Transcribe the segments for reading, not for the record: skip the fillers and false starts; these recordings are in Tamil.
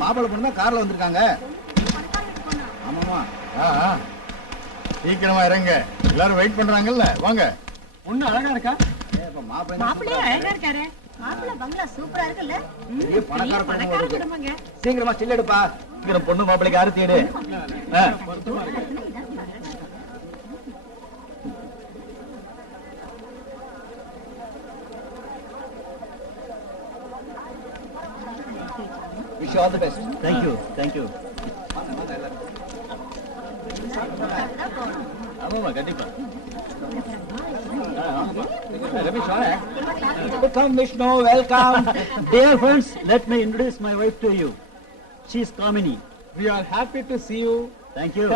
மாப்பிள்ளை பொண்ணு தான் கார்ல வந்திருக்காங்க. ஆமாமா. சீக்கிரமா இறங்க, எல்லாரும் வெயிட் பண்றாங்கல்ல. வாங்க. பொண்ணு அழகா இருக்கா? மாப்பிள்ளையே அழகா இருக்காரு. மாப்பிள்ளை பங்களா சூப்பரா இருக்குல்ல. பணக்கார குடும்பங்க. சீக்கிரமா ஸ்டில் எடுப்பா. சீக்கிரம் பொண்ணு மாப்பிள்ளைக்கு ஆரத்தி எடு. Wish you all the best. Thank you. Thank you. ஆமாமா கண்டிப்பா. ரமேஷ் வாங்க. Welcome Vishnu, welcome. Dear friends, let me introduce my wife to you. She is Kamini. We are happy to see you. Thank you.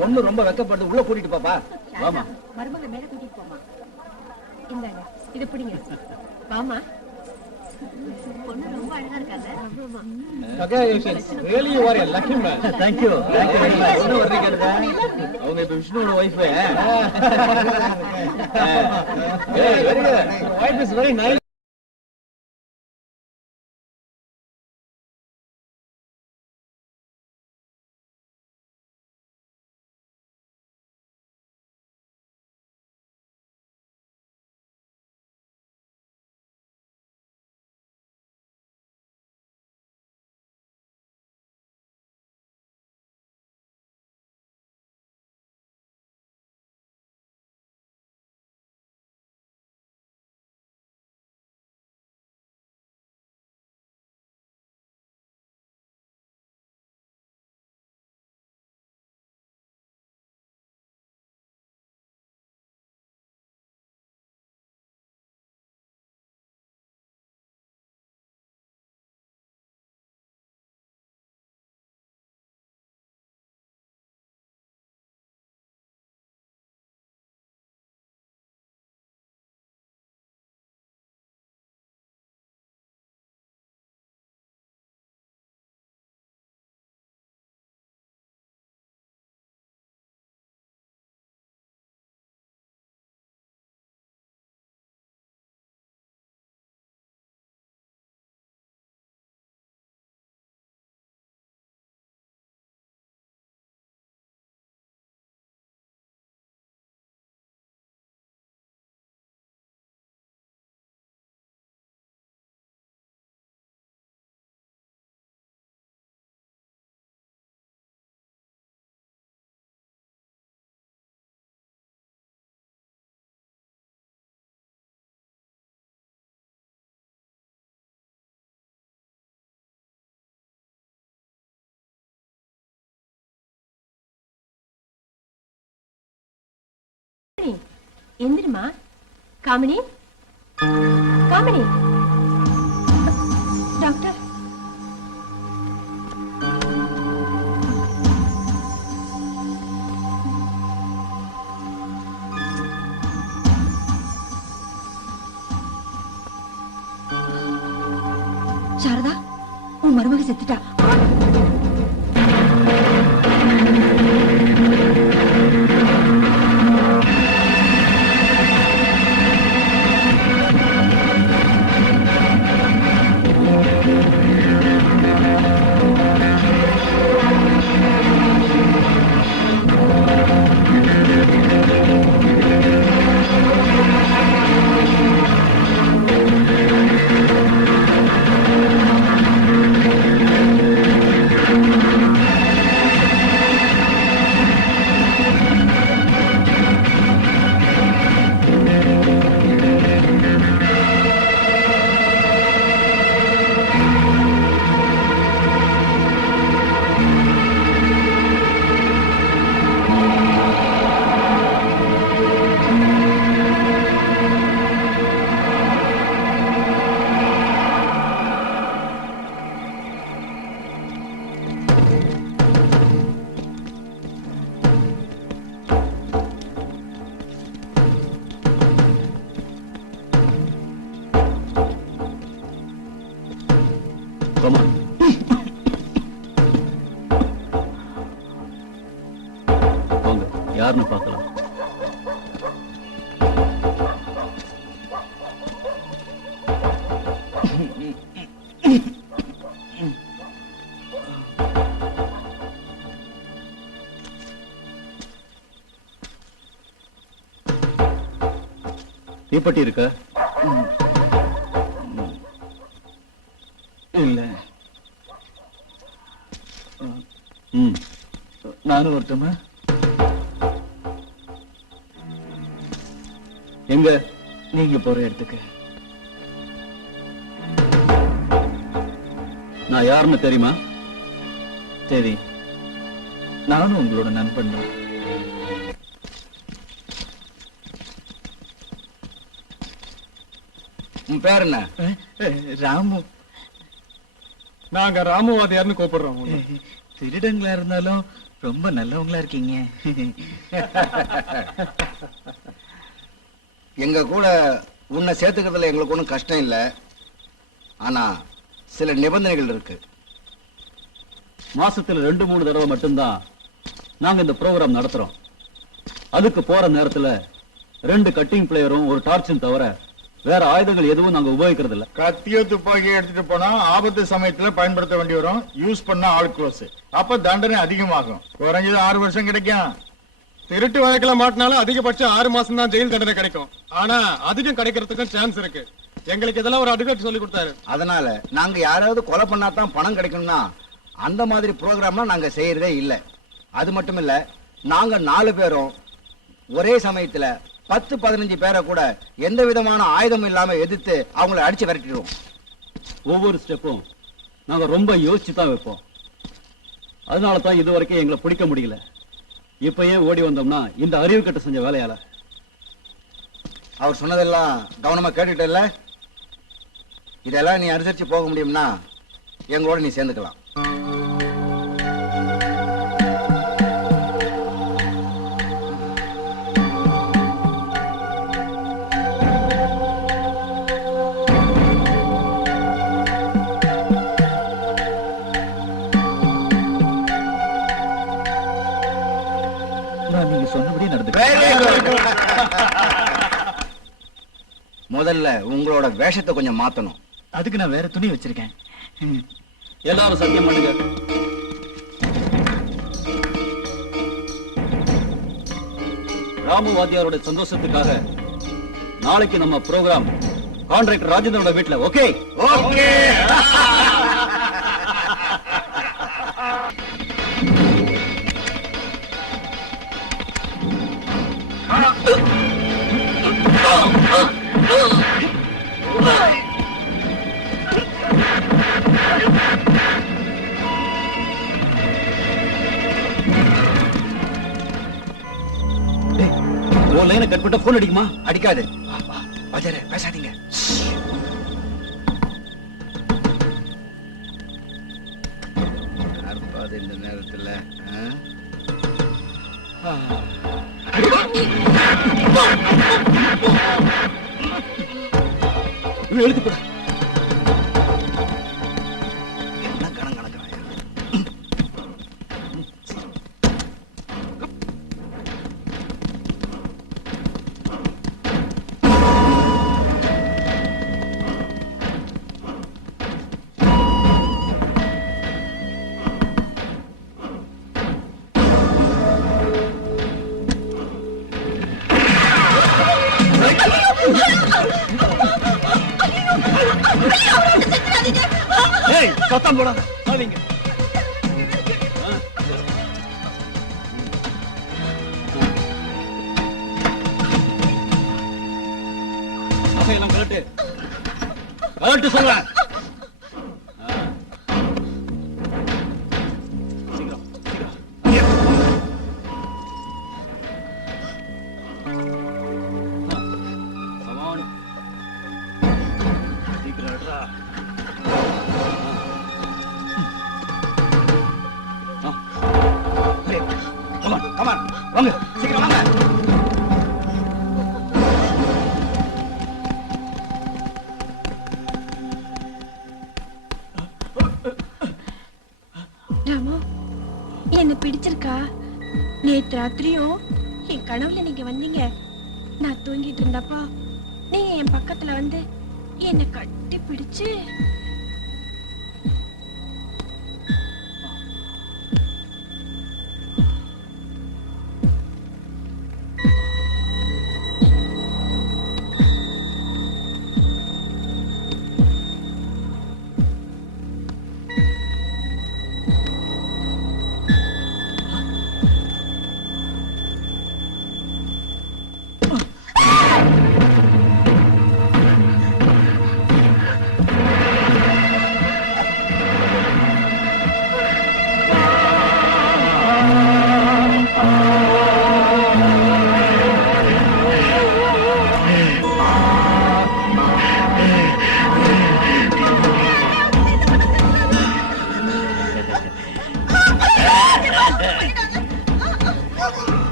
பொண்ணு ரொம்ப வெக்கப்படுது, உள்ள கூட்டிட்டு பாப்பா. வாமா. மருமக மேல கூட்டிட்டு போமா. இந்தாங்க. இது பிடிங்க. வாமா. பொண்ணு ரொம்ப அழகா இருக்காங்க. Congratulations. Really you are a lucky man. Thank you. Thank you very much. என்ன வர்றீங்க? அவங்க இப்ப விஷ்ணுவோட wife. Very good. Your wife is very nice. எந்திரிமா. காமினி, காமினி. டாக்டர். சாரதா, உன் மருமக செத்துட்டா. Come on. வாங்க, யாருன்னு பார்க்கலாம். தீப்பெட்டி இருக்க? இல்ல. நானும் வரட்டுமா? எங்க நீங்க போற இடத்துக்கு? நான் யாருன்னு தெரியுமா? சரி, நானும் உங்களோட நண்பன் தான். உன் பேர் என்ன? ராமு. நாங்க ராமுவாதியார்னு கூப்பிடுறோம். திருடங்களா இருந்தாலும் ரொம்ப நல்லவங்களா இருக்கீங்க. எங்க கூட உன்னை சேர்த்துக்கிறதுல எங்களுக்கு ஒன்றும் கஷ்டம் இல்லை. ஆனா சில நிபந்தனைகள் இருக்கு. மாசத்துல 2-3 தடவை மட்டும்தான் நாங்க இந்த ப்ரோக்ராம் நடத்துறோம். அதுக்கு போற நேரத்துல 2 கட்டிங் பிளேயரும் ஒரு டார்ச்சும் தவிர வேற ஆயுதங்கள் எதுவும் நாங்க உபயோகிக்கிறது இல்ல. கத்தியோ துப்பாக்கியோ எடுத்துட்டு போனா ஆபத்து சமயத்துல பயன்படுத்த வேண்டி வரும். யூஸ் பண்ணா ஆல் க்ளோஸ். அப்ப தண்டனை அதிகமாகும். குறைஞ்சது 6 வருஷம் கிடைக்கும். திருட்டு வழக்குல மாட்டினாலும் அதிகபட்சம் 6 மாசம் தான் ஜெயில் தண்டனை கிடைக்கும். ஆனா அதிகம் கிடைக்கிறதுக்கும் சான்ஸ் இருக்கு. எங்களுக்கு இதெல்லாம் ஒரு அட்வொகேட் சொல்லி கொடுத்தாரு. அதனால நாங்க யாராவது கொலை பண்ணாதான் பணம் கிடைக்கணும்னா அந்த மாதிரி ப்ரோக்ராம்லாம் நாங்க செய்யறதே இல்லை. அது மட்டும் இல்ல, நாங்க 4 பேரும் ஒரே சமயத்துல 10-15 பேரை கூட எந்த விதமான ஆயுதமும் இல்லாம எதிர்த்து அவங்களை அடிச்சு விரட்டிடுவோம். ஒவ்வொரு ஸ்டெப்பும் நாங்க ரொம்ப யோசிச்சு தான் வைப்போம். அதனால தான் இது வரைக்கும் எங்களை பிடிக்க முடியல. இப்பயே ஓடி வந்தோம்னா இந்த அறிவு கட்ட செஞ்ச வேலையால. அவர் சொன்னதெல்லாம் கவனமா கேட்டுட்டல்ல? இதெல்லாம் நீ அனுசரிச்சு போக முடியும்னா எங்களோட நீ சேர்ந்துக்கலாம். நீங்க சொன்னபடி நடந்து. முதல்ல உங்களோட வேஷத்தை கொஞ்சம் மாத்தணும். அதுக்கு நான் வேற துணி வச்சிருக்கேன். எல்லாரும் சத்தியம் பண்ணுங்க. ராமு வாத்தியாரோட சந்தோஷத்துக்காக நாளைக்கு நம்ம ப்ரோக்ராம் கான்ட்ராக்டர் ராஜேந்திரோட வீட்டுல. ஓகே? ஓகே. ஒரு லைனை கட் பண்ண போன் அடிக்குமா? அடிக்காது. வாத்தியாரே, பேசாதீங்க. யாருப்பாது இந்த நேரத்துல? எழுதி போட. என்ன கணம் கணக்குறாயா? ஏய், சத்தம் போடாத. வாங்க. எல்லாம் கலட்டு கலட்டு சொல்றேன். சீக்கிரம் சீக்கிரம். Come on. சீக்கிரம் எடுறா. Come on, வாங்க, சீக்கிரம் வாங்க. என்ன பிடிச்சிருக்கா? நேத்து ராத்திரியும் என் கனவுல நீங்க வந்தீங்க. நான் தூங்கிட்டு இருந்தப்போ நீங்க என் பக்கத்துல வந்து என்னை கட்டி பிடிச்சு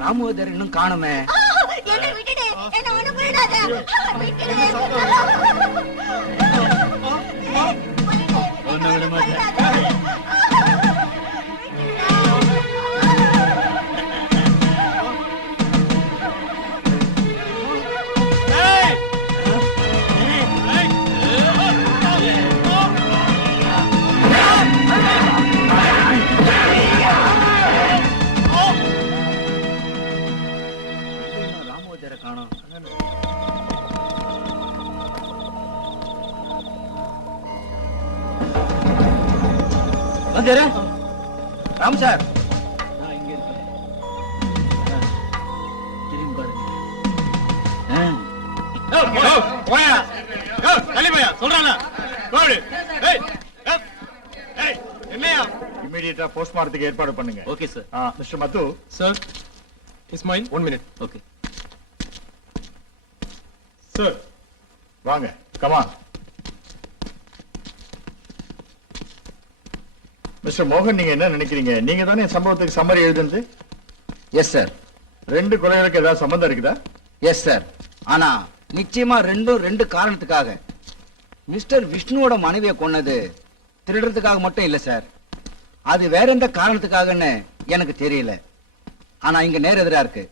ராமோதர் இன்னும் காணுமே. என்னை விட்டுடு, என்னை ஒண்ணும் பண்ணிடாத. விட்டுடு. ஒண்ணு விட மாட்டேன். ராமோதரை காணோம். வந்தேரே. ராம் சார், நான் இங்க இருக்கேன். திரும்பி பாருங்க. இமீடியட்டா போஸ்ட்மார்ட்டத்துக்கு ஏற்பாடு பண்ணுங்க. Okay sir. மிஸ்டர் மத்து, Sir, Ismail, 1 minute. Okay. Sir வாங்க, கமான். மிஸ்டர் மோகன், நீங்க என்ன நினைக்கிறீங்க? நீங்க தானே சம்பவத்துக்கு சம்மரி எழுதுனது? Yes sir. 2 கொலைகளுக்கு ஏதாவது சம்பந்தம் இருக்குதா? Yes sir. ஆனா நிச்சயமா ரெண்டு காரணத்துக்காக. மிஸ்டர் விஷ்ணுவோட மனைவியை கொன்னது திருடுறதுக்காக மட்டும் இல்ல சார். அது வேற எந்த காரணத்துக்காகன்னு எனக்கு தெரியல. ஆனா இங்க நேர் எதிரா இருக்கு.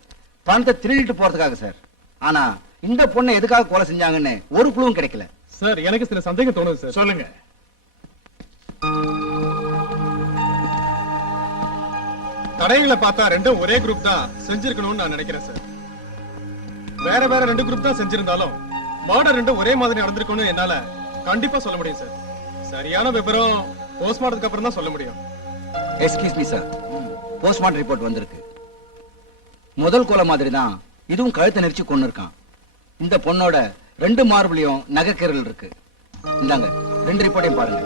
பணத்தை திருடிட்டு போறதுக்காக சார். ஆனா இந்த பொண்ணை எதுக்காக கொலை செஞ்சாங்கன்னு ஒரு குழுவும் கிடைக்கல. Sir, எனக்கு சில சந்தேகம் தோணுது சார். சொல்லுங்க. தடயங்களை பார்த்தா ரெண்டும் ஒரே குரூப் தான் செஞ்சிருக்கணும்னு நான் நினைக்கிறேன் சார். வேற வேற 2 குரூப் தான் செஞ்சிருந்தாலும் மர்டர் ரெண்டும் ஒரே மாதிரி நடந்திருக்கும்னு என்னால கண்டிப்பா சொல்ல முடியும் சார். சரியான விவரம் போஸ்ட்மார்ட்டத்துக்கு அப்புறம் தான் சொல்ல முடியும். Excuse me sir, postmortem report வந்திருக்கு. முதல் கொலை மாதிரி தான் இதுவும் கழுத்தை நெரிச்சு கொண்டு இருக்கான். இந்த பொண்ணோட 2 மார்பிளையும் நகைக்கீரல் இருக்கு. இந்தாங்க 2 ரிப்போர்ட்டையும் பாருங்க.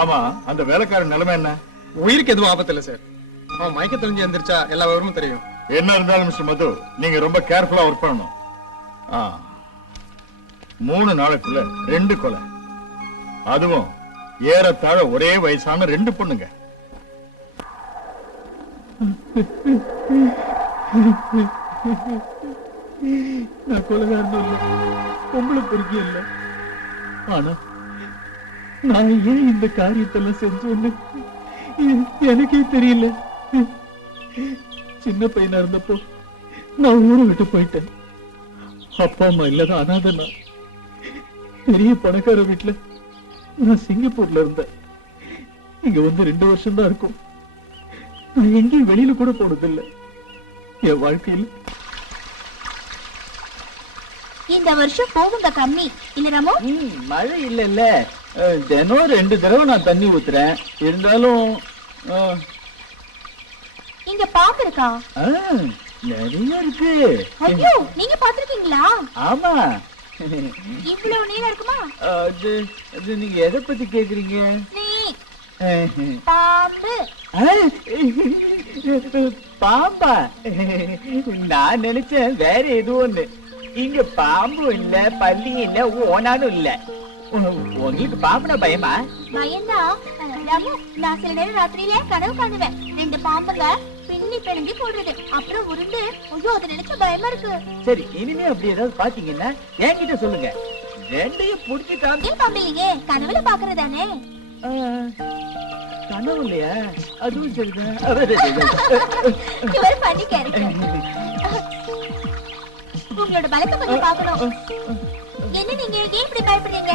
ஆமா, அந்த வேலைக்காரன் நிலைமை என்ன? உயிருக்கு எதுவும் ஆபத்து இல்ல சார். அவன் மயக்க தெளிஞ்சு எந்திரிச்சா எல்லா விவரமும் தெரியும். என்ன இருந்தாலும் மிஸ்டர் மது, நீங்க ரொம்ப கேர்ஃபுல்லா ஒர்க் பண்ணணும். 3 நாளுக்குள்ள 2 கொலை, அதுவும் ஏறத்தாழ ஒரே வயசான 2 பொண்ணுங்க. நான் கொலைகாரன் இல்ல, பொம்பளை பொறுக்கி இல்ல. ஆனா நான் ஏன் இந்த காரியத்தெல்லாம் செஞ்சேன்னு எனக்கே தெரியல. சின்ன பையனா இருந்தப்போ நான் ஊரை விட்டு போயிட்டேன். அப்பா அம்மா இல்லாத அனாதை நான். பெரிய பணக்கார வீட்டுல நான் சிங்கப்பூர்ல இருந்தேன். இங்க வந்து 2 வருஷம் தான் இருக்கும். நான் எங்கேயும் வெளியில கூட போனதில்லை என் வாழ்க்கையில். இந்த வருஷம் போகுங்க கம்மி இல்ல ராமோ? மழை இல்ல இல்ல, தினம் 2 தடவை நான் தண்ணி ஊத்துறேன். இருந்தாலும் இங்க பாம்பு இருக்கா? நிறைய இருக்கு. ஐயோ, நீங்க பாத்திருக்கீங்களா? ஆமா. இவ்வளவு நேரம் இருக்குமா? அது நீங்க எதை பத்தி கேக்குறீங்க? பாம்பு. பாம்பா? நான் நினைச்சேன் வேற எதுவும் ஒண்ணு. இங்க பாம்பும் இல்ல, பல்லி இல்ல, ஓனாலும் இல்ல. உங்களுக்கு பாம்புனா பயமா? பயந்தா ராமு, நான் சில நேரம் ராத்திரியில கனவு காணுவேன். 2 பாம்புங்க பின்னி பிணைஞ்சு போடுறது, அப்புறம் உருண்டு. ஐயோ, அதை நினைச்ச பயமா இருக்கு. சரி, இனிமே அப்படி ஏதாவது பாத்தீங்கன்னா என்கிட்ட சொல்லுங்க. ரெண்டையும் புடிச்சு காமி. ஏன் பாம்பு இல்லையே, கனவுல பாக்குறதானே. கனவு இல்லையா? அதுவும் சரிதான். இவர் பண்ணி கேரக்டர். உங்களோட பலத்தை கொஞ்சம் பார்க்கணும். என்ன நீங்க ஏன் இப்படி பயப்படுறீங்க?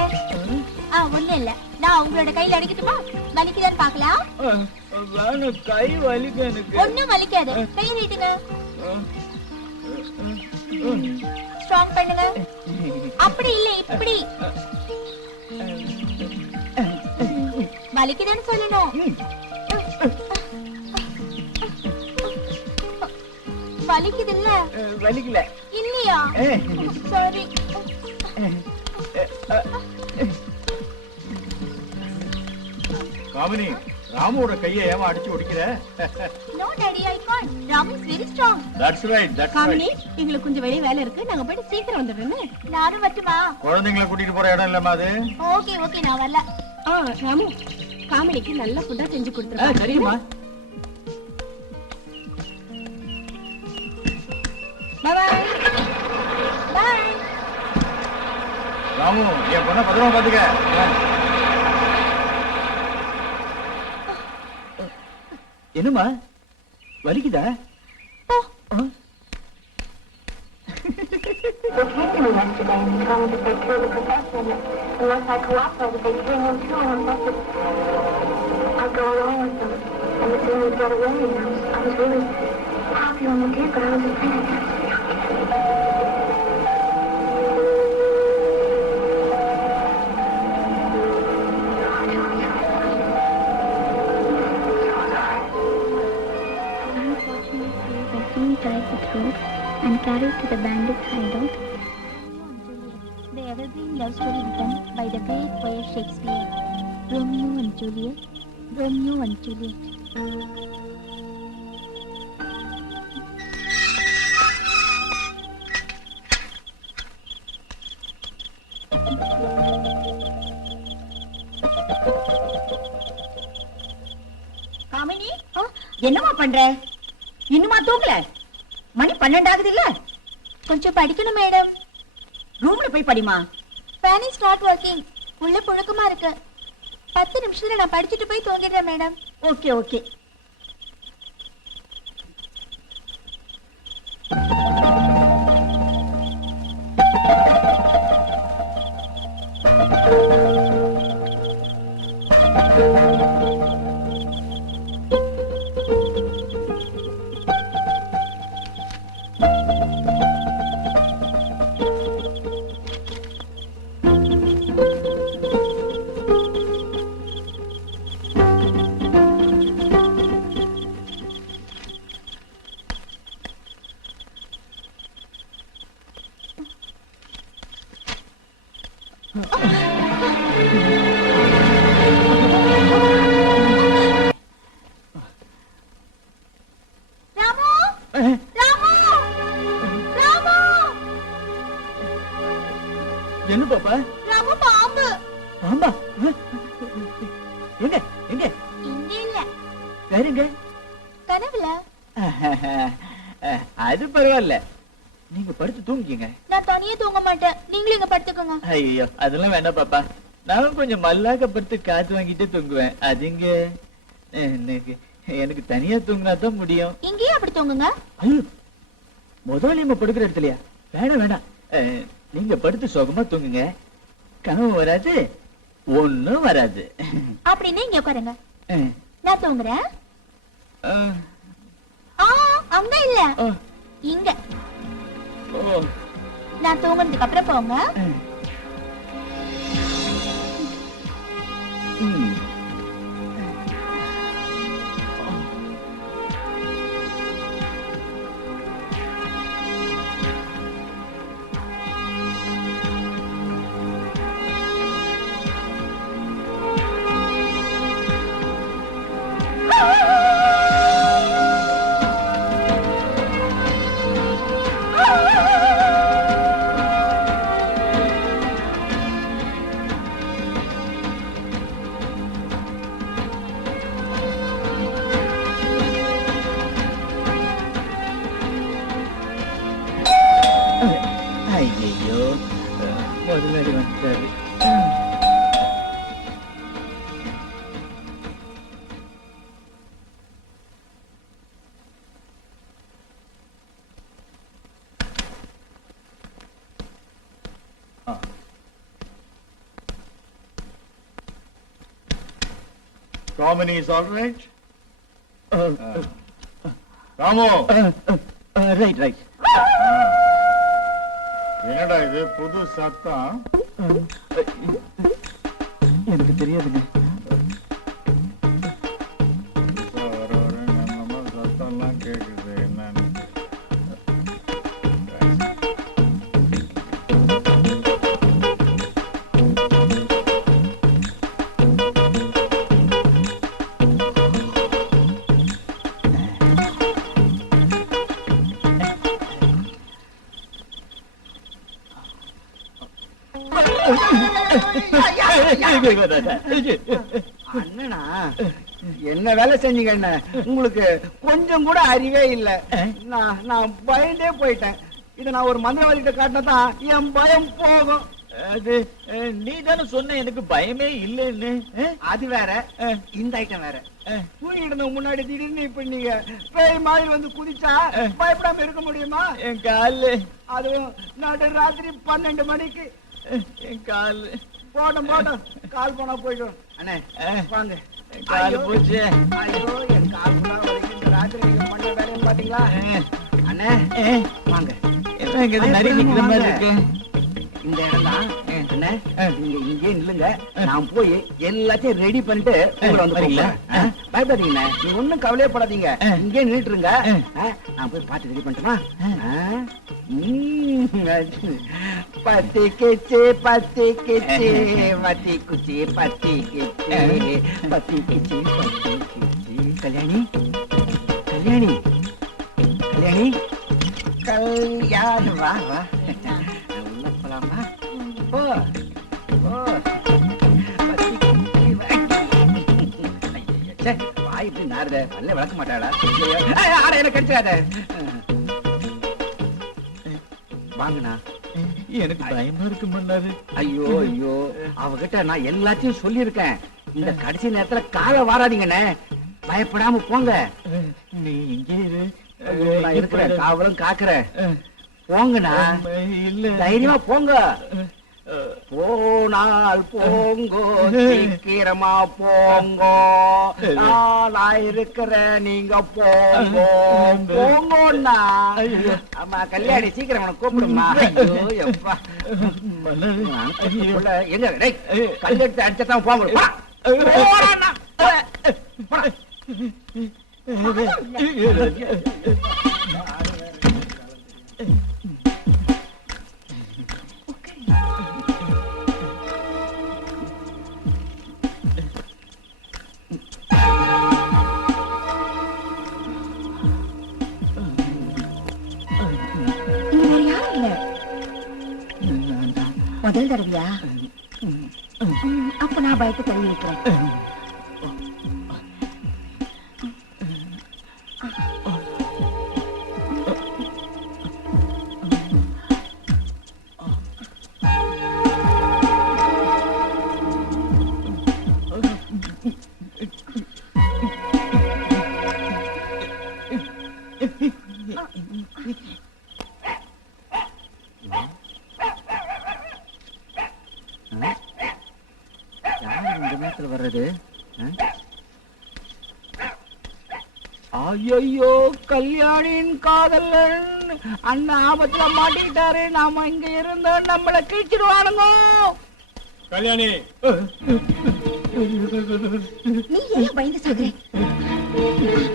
ஒண்ணும் இல்ல, நான் உங்களோட கையில அடிக்கட்டுமா? வலிக்குதான்னு பாக்கலாம். கை வலிக்க எனக்கு. ஒண்ணும் வலிக்காது, கை நீட்டுங்க. ஸ்ட்ராங் பண்ணுங்க. அப்படி இல்ல, இப்படி. வலிக்குதான்னு சொல்லணும். வலிக்குது இல்ல? வலிக்கல இல்லையா? சாரி. காமினி, ராமுவோட கையை ஏமா அடிச்சு ஒடிக்கிற? No daddy, I can't. Ram is very strong. That's right, that's Kamini, right. எங்களுக்கு கொஞ்சம் வெளிய வேலை இருக்கு, நாங்க போயிட்டு சீக்கிரம் வந்துடுறோன்னு. நானும் வரட்டுமா? குழந்தைங்களை கூட்டிட்டு போற இடம் இல்லம்மா அது. ஓகே ஓகே, நான் வரல. ராமு, காமினிக்கு நல்ல ஃபுட்டா செஞ்சு கொடுத்துருக்கேன். சரிம்மா. பாய் Bye. ராமு, என் பொண்ணை பத்திரமா பாத்துக்க. என்னம்மா வலிக்குதா? They came to me yesterday and told me that they killed the professor, and unless I cooperated, they'd bring him too, and I said I'd go along with them. And as soon as we got away, I was really happy when we did, but I was afraid I'd have to be tied with rope and carried to the bandits' hideout. The evergreen love story written by the great poet Shakespeare. Romeo and Juliet. Romeo and Juliet. Gamini, என்னமா பண்ற? இன்னுமா தூங்கல? மணி 12 ஆகுது இல்ல? கொஞ்சம் படிக்கணும் மேடம். ரூம்ல போய் படிமா. Fan is not working. உள்ள புழுக்கமா இருக்கு. 10 நிமிஷத்துல நான் படிச்சுட்டு போய் தூங்கிடுறேன் madam. Okay okay. Ramu! Ramu! Ramu! என்ன பாப்பா? ராமு, பாம்பு. ஆமா. எங்க எங்க? இங்க இல்ல, வேறங்க? கனவுல. அது பரவாயில்ல, நீங்க படுத்து தூங்கிக்கங்க. நான் தனியே தூங்க மாட்டேன், நீங்களும் இங்க படுத்துக்கோங்க. ஐயோ, அதெல்லாம் வேண்டாம் பாப்பா. நான் கொஞ்சம் மல்லாக்க படுத்து காத்து வாங்கிட்டு தூங்குவேன். அதுங்க எனக்கு தனியா தூங்கினா தான் முடியும். இங்கேயே அப்படி தூங்குங்க. ஐயோ, முதலாளியம்மா படுக்கிற இடத்துலயா? வேணாம் வேணாம், நீங்க படுத்து சுகமா தூங்குங்க. கனவு வராது, ஒண்ணும் வராது. அப்படின்னு இங்க உட்காருங்க, நான் தூங்குறேன். அங்க இல்ல, இங்க. நான் தூங்குனதுக்கு அப்புறம் போங்க. முதலாளி வந்துட்டாரு. Comedy is all right? Ramu, right right. என்னடா இது புது சத்தம்? எனக்கு தெரியாதுங்க. நம்ம சத்தம்லாம் கேக்குது என்னன்னு. அண்ணனா என்ன வேலை செஞ்சீங்க என்ன? உங்களுக்கு கொஞ்சம் கூட அறிவே இல்ல. நான் பயந்தே போயிட்டேன். இத நான் ஒரு மந்திரவாதிகிட்ட காட்டினதான் என் பயம் போகும். அது நீ தானே சொன்ன எனக்கு பயமே இல்லைன்னு. அது வேற, இந்த ஐட்டம் வேற. தூங்கிட்டு இருந்த முன்னாடி திடீர்னு இப்ப நீங்க பேய் மாதிரி வந்து குதிச்சா பயப்படாம இருக்க முடியுமா? என் காலு, அதுவும் நடு ராத்திரி 12 மணிக்கு. என் காலு போட்டோம் கால் போனா போயிடும். அண்ணே வாங்க. காலு போச்சு. ஐயோ என் கால் போனா வரைக்கும் இந்த ராத்திரி நீங்க பண்ண வேலையை பாத்தீங்களா? அண்ணே வாங்க. என்ன நிறைய நிக்கிற மாதிரி இருக்கு. இந்த இடம் தான். அண்ணே நீங்க இங்கே நில்லுங்க, நான் போய் எல்லாத்தையும் ரெடி பண்ணிட்டு உங்களை வந்து வரீங்களா? பயப்படாதீங்க, நீங்க ஒண்ணும் கவலையப்படாதீங்க. இங்கே நின்றுங்க, நான் போய் பாட்டு ரெடி பண்ணிட்டுமா? பத்தி கிச்சு பத்தி கிச்சு பத்தி குச்சி பத்தி கிச்சு பத்தி கிச்சு பத்தி கிச்சு. கல்யாணி கல்யாணி கல்யாணி கல்யாணி வா வா உள்ள போலாமா? ஓ ஓ வாய் இப்படி நாருத நல்ல விளக்க மாட்டாளா? ஆட எனக்கு கிடைச்சாத. வாங்கண்ணா. எனக்கு பயமா இருக்கு மன்னாரு. ஐயோ ஐயோ, அவகிட்ட நான் எல்லாத்தையும் சொல்லியிருக்கேன். இந்த கடைசி நேரத்துல காலை வாராதீங்கண்ணே, பயப்படாம போங்க. நீ இங்கே இரு. நான் இருக்கிறேன், காவலும் காக்குறேன். போங்கண்ணா, இல்ல தைரியமா போங்க. போனால் போங்கோ, சீக்கிரமா போங்கோ, நான் இருக்கிறேன், நீங்க போங்கோ போங்கோண்ணா. ஆமா கல்யாணி சீக்கிரம் உனக்கு கூப்பிடுமா? ஐயோ எப்பா எங்க கல்லெடுத்து அடிச்சதான் போங்க. முதல் தடவையா? அப்ப நான் பயத்தை தள்ளி வைக்கிறேன். வர்றது ஐயோ, கல்யாணியின் காதலன் அந்த ஆபத்துல மாட்டிக்கிட்டாரு. நாம இங்க இருந்தோம், நம்மள கிழிச்சிடுவானுங்க. கல்யாணி, நீ ஏன் பயந்து சாகுற?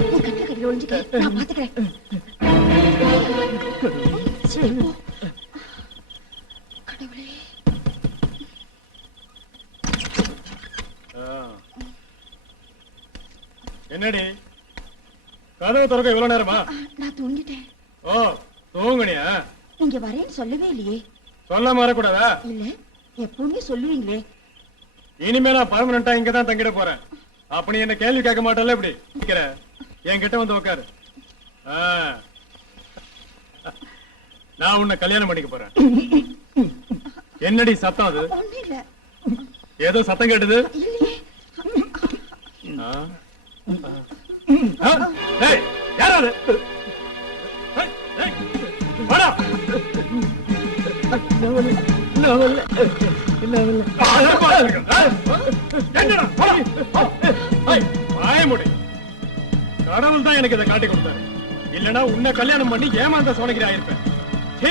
நீ கட்டில கட்டில ஒளிஞ்சுக்க, நான் பாத்துக்கிறேன். சரி போ. கடவுளே, என்னடி கதவு திறக்க இவ்வளவு நேரமா? நான் தூங்கிட்டேன். ஓ தூங்குனியா? நீங்க வரேன்னு சொல்லவே இல்லையே. சொல்லாம வரக்கூடாதா? இல்ல, எப்பவுமே சொல்லுவீங்களே. இனிமே நான் பர்மனண்டா இங்கதான் தங்கிட போறேன். அப்ப நீ என்ன கேள்வி கேட்க மாட்டல? இப்படி நிக்கிற, என்கிட்ட வந்து உட்காரு. நான் உன்னை கல்யாணம் பண்ணிக்க போறேன். என்னடி சத்தம் அது? ஒண்ணு இல்ல. ஏதோ சத்தம் கேட்டது. இல்லையே. ஆ? ஆ? ஏய், யார் அது? ஏய், ஏய், வாடா. அழகா இருக்கு. ஆ? என்னடா? வாடா. ஏய், வாய மூடு. கடவுள் தான் எனக்கு இதை காட்டி கொடுத்தாரு. இல்லனா உன்னை கல்யாணம் பண்ணி ஏமாந்த சோனகிரி ஆயிருப்பேன். சீ.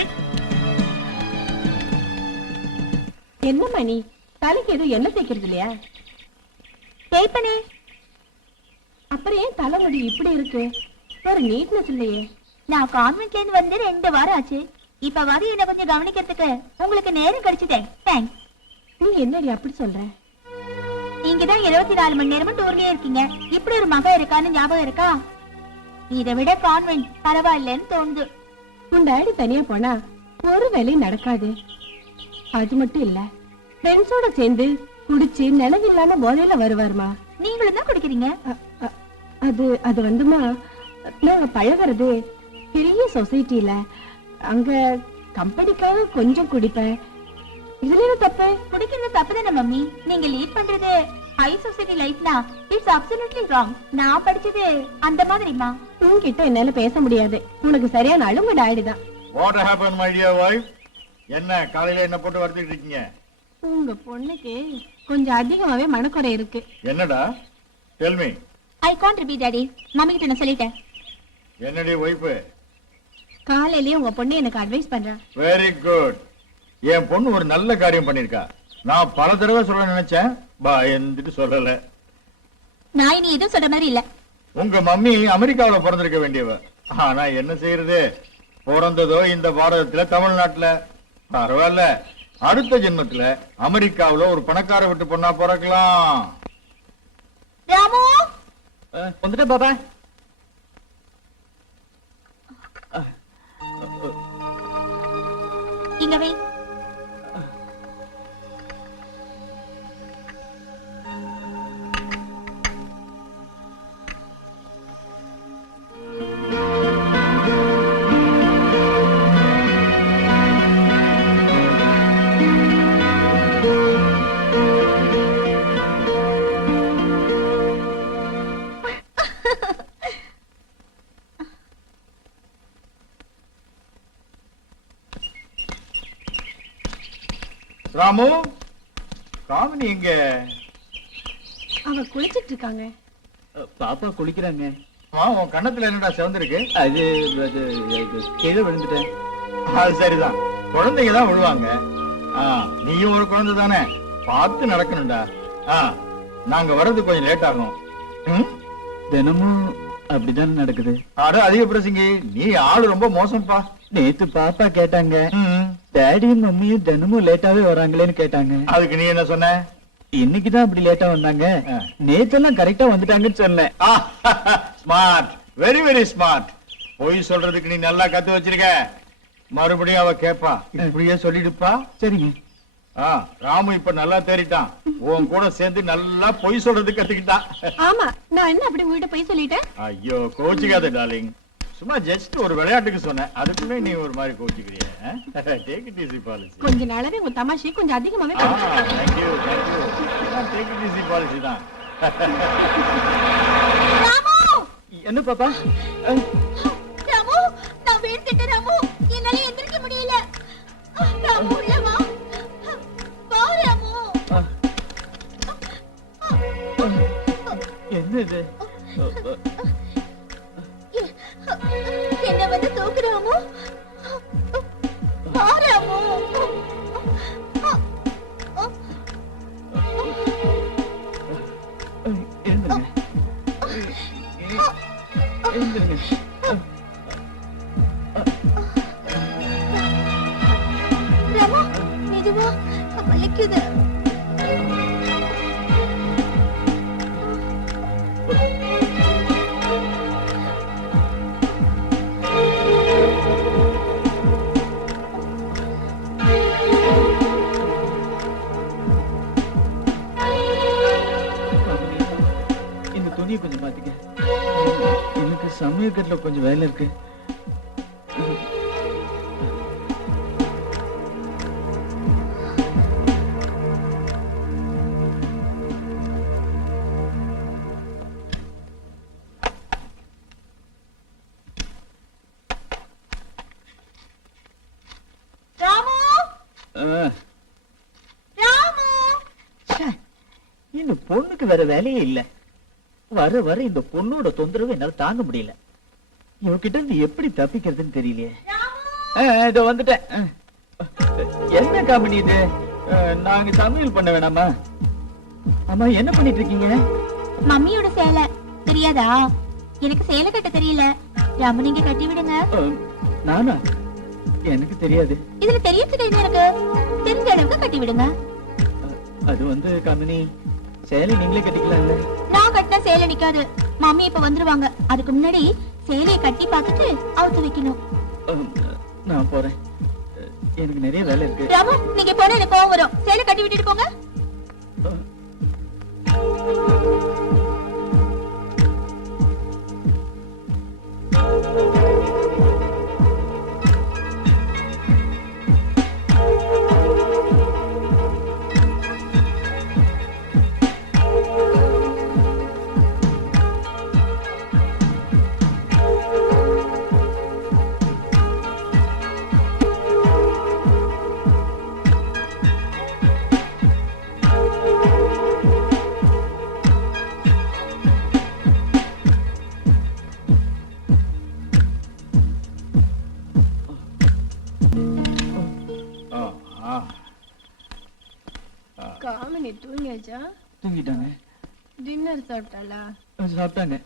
என்ன மணி தலைக்கு எதுவும் எண்ணெய் தேய்க்கிறது இல்லையா? தேய்ப்பனே. அப்புறம் ஏன் தலைமுடி இப்படி இருக்கு? ஒரு நீட்னஸ் இல்லையே. நான் கான்வென்ட்ல இருந்து வந்து 2 வாரம் ஆச்சு. இப்ப வர என்ன கொஞ்சம் கவனிக்கிறதுக்கு உங்களுக்கு நேரம் கிடைச்சதே. தேங்க்ஸ். நீ என்னடி அப்படி சொல்ற? நீங்க தான் 24 மணி நேரமும் டூர்லயே இருக்கீங்க. இப்படி ஒரு மகன் இருக்கான்னு ஞாபகம் இருக்கா? இதை விட கான்வென்ட் பரவாயில்லன்னு தோணுது. உன் டாடி தனியா போனா ஒரு வேலையும் நடக்காது. அது மட்டும் இல்ல, ஃப்ரெண்ட்ஸோட சேர்ந்து குடிச்சு நிலவில்லாம போதையில வருவாருமா. நீங்களும் தான் குடிக்கிறீங்க. அது அது வந்துமா, நாங்க பழகிறது பெரிய சொசைட்டில. அங்க கம்பெனிக்காக கொஞ்சம் குடிப்பேன். இதுல என்ன தப்பு? குடிக்கிறது தப்பு தானே மம்மி. நீங்க லீட் பண்றது ஹை சொசைட்டி லைஃப்னா இட்ஸ் அப்சல்யூட்லி ராங். நான் படிச்சது அந்த மாதிரிமா. உன்கிட்ட என்னால பேச முடியாது. உனக்கு சரியான அழுங்க டாடி தான். What happen my dear wife? என்ன காலையில என்ன போட்டு வறுத்துட்டு இருக்கீங்க? உங்க பொண்ணுக்கு கொஞ்சம் அதிகமாவே மனக்குறை இருக்கு. என்னடா? Tell me. I can't repeat daddy. Mummy கிட்ட நான் சொல்லிட்டேன். என்னடி வைஃப்? காலையிலேயே உங்க பொண்ணு எனக்கு அட்வைஸ் பண்றா. Very good. என் பொண்ணு ஒரு நல்ல காரியம் பண்ணிருக்கா. நான் பல தடவை சொல்ல நினைச்சேன், பயந்துட்டு சொல்லல. நான் இனி எதுவும் சொல்ற மாதிரி இல்ல. உங்க மம்மி அமெரிக்காவுல பிறந்திருக்க வேண்டியவ. ஆனா என்ன செய்யறது, பிறந்ததோ இந்த பாரதத்துல தமிழ்நாட்டுல. பரவாயில்ல, அடுத்த ஜென்மத்துல அமெரிக்காவுல ஒரு பணக்கார விட்டு பொண்ணா பிறக்கலாம். ராமு, வந்துட்டேன் பாப்பா. இங்க வை. ராமு, காமினி எங்க? அவ குளிச்சிட்டு இருக்காங்க. பாப்பா குளிக்கிறாங்க. உன் கண்ணத்துல என்னடா சிவந்திருக்கு? அது அது அது கீழே விழுந்துட்டேன். அது சரிதான், குழந்தைங்க தான் விழுவாங்க. நீயும் ஒரு குழந்தை தானே, பார்த்து நடக்கணும்டா. நாங்க வர்றது கொஞ்சம் லேட் ஆகும். தினமும் அப்படிதான் நடக்குது. அட அதிக பிரசங்கி, நீ ஆளு ரொம்ப மோசம்ப்பா. நேத்து பாப்பா கேட்டாங்க, டாடியும் மம்மியும் தினமும் லேட்டாவே வராங்களேன்னு கேட்டாங்க. அதுக்கு நீ என்ன சொன்ன? இன்னைக்குதான் அப்படி லேட்டா வந்தாங்க, நேத்தெல்லாம் கரெக்டா வந்துட்டாங்கன்னு சொன்னேன். Smart, very very smart. பொய் சொல்றதுக்கு நீ நல்லா கத்து வச்சிருக்க. மறுபடியும் அவ கேப்பா, இப்படியே சொல்லிடுப்பா. சரிங்க. ராமு இப்ப நல்லா தேறிட்டான். உன் கூட சேர்ந்து நல்லா பொய் சொல்றதுக்கு கத்துக்கிட்டான். ஆமா, நான் என்ன அப்படி உங்ககிட்ட போய் சொல்லிட்டேன்? ஐயோ கோச்சிக்காத டார்லிங், சும்மா ஜஸ்ட் ஒரு விளையாட்டுக்கு சொன்னேன். அதுக்குள்ளே நீ ஒரு மாதிரி கோச்சிக்கிறிய. Take it easy policy. கொஞ்ச நாளாவே உங்க தமாஷி கொஞ்சம் அதிகமாவே பண்ணுங்க. Thank you take it easy policy தான். ராமு, என்ன பாப்பா? ராமு, நான் விழுந்துட்டேன் ராமு. என்னால எந்திரிக்க முடியல. ராமு, உள்ள வா. வா ராமு. என்ன இது? என்ன வந்து தூக்கு ராமு. வா ராமு. எழுந்துருங்க. எழுந்துருங்க. ராமு, மெதுவா, வலிக்குது. இந்த துணியை கொஞ்சம் பாத்துக்க. எனக்கு சமயக்கட்டுல கொஞ்சம் வேலை இருக்கு. இந்த பொண்ணுக்கு வேற வேலையே இல்ல. வர வர இந்த பொண்ணோட தொந்தரவு என்னால தாங்க முடியல. இவகிட்ட இருந்து எப்படி தப்பிக்கிறதுன்னு தெரியலையே. இதோ வந்துட்டேன். என்ன காமெடி இது? நாங்க சமையல் பண்ண வேணாமா? அம்மா என்ன பண்ணிட்டு இருக்கீங்க? மம்மியோட சேலை தெரியாதா? எனக்கு சேலை கட்ட தெரியல. ராமு நீங்க கட்டி விடுங்க. நானா? எனக்கு தெரியாது. இதுல தெரியறதுக்கு என்ன இருக்கு? தெரிஞ்ச அளவுக்கு கட்டி விடுங்க. அது வந்து காமினி, சேலை நீங்களே கட்டிக்கலாம்ல. நான் கட்டினா சேலை நிக்காது. மம்மி இப்ப வந்துருவாங்க. அதுக்கு முன்னாடி சேலையை கட்டி பார்த்துட்டு அவுத்து வைக்கணும். நான் போறேன். எனக்கு நிறைய வேலை இருக்கு. ராமு நீங்க போனா எனக்கு கோவம் வரும். சேலை கட்டி விட்டுட்டு போங்க. காமினி தூங்கியாச்சா? தூங்கிட்டாங்க. டின்னர் சாப்பிட்டாளா? சாப்பிட்டாங்க.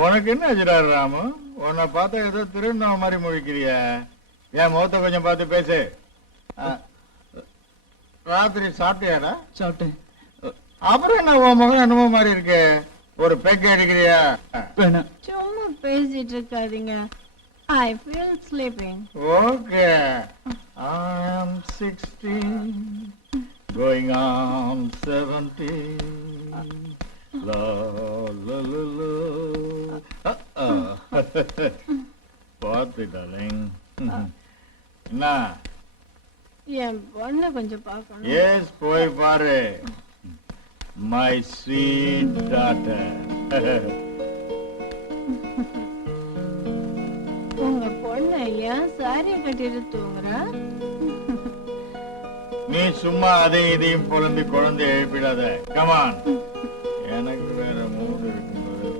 உனக்கு என்ன ஆச்சுடாரு ராமு? உன்னை பார்த்தா ஏதோ திருநா மாதிரி முழிக்கிறிய. என் முகத்தை கொஞ்சம் பார்த்து பேசு. ராத்திரி சாப்பிட்டியாடா? சாப்பிட்டேன். அப்புறம் என்ன உன் முகம் என்னமோ மாதிரி இருக்கு? ஒரு பெக் அடிக்கிறியா? வேணாம். சும்மா பேசிட்டு இருக்காதீங்க. I feel sleeping. Okay. I am 16 going on 17. La la la la. பார்த்து டார்லிங். என்ன? என் பொண்ணை கொஞ்சம் பார்க்கணும். எஸ் போய் பாரு. My sweet daughter. உங்க பொண்ணை ஏன் சாரியை கட்டிட்டு தூங்குறா? நீ சும்மா அதையும் இதையும் பொழந்து குழந்தை எழுப்பிடாத. கமான். எனக்கு வேற மூடு இருக்கும்போது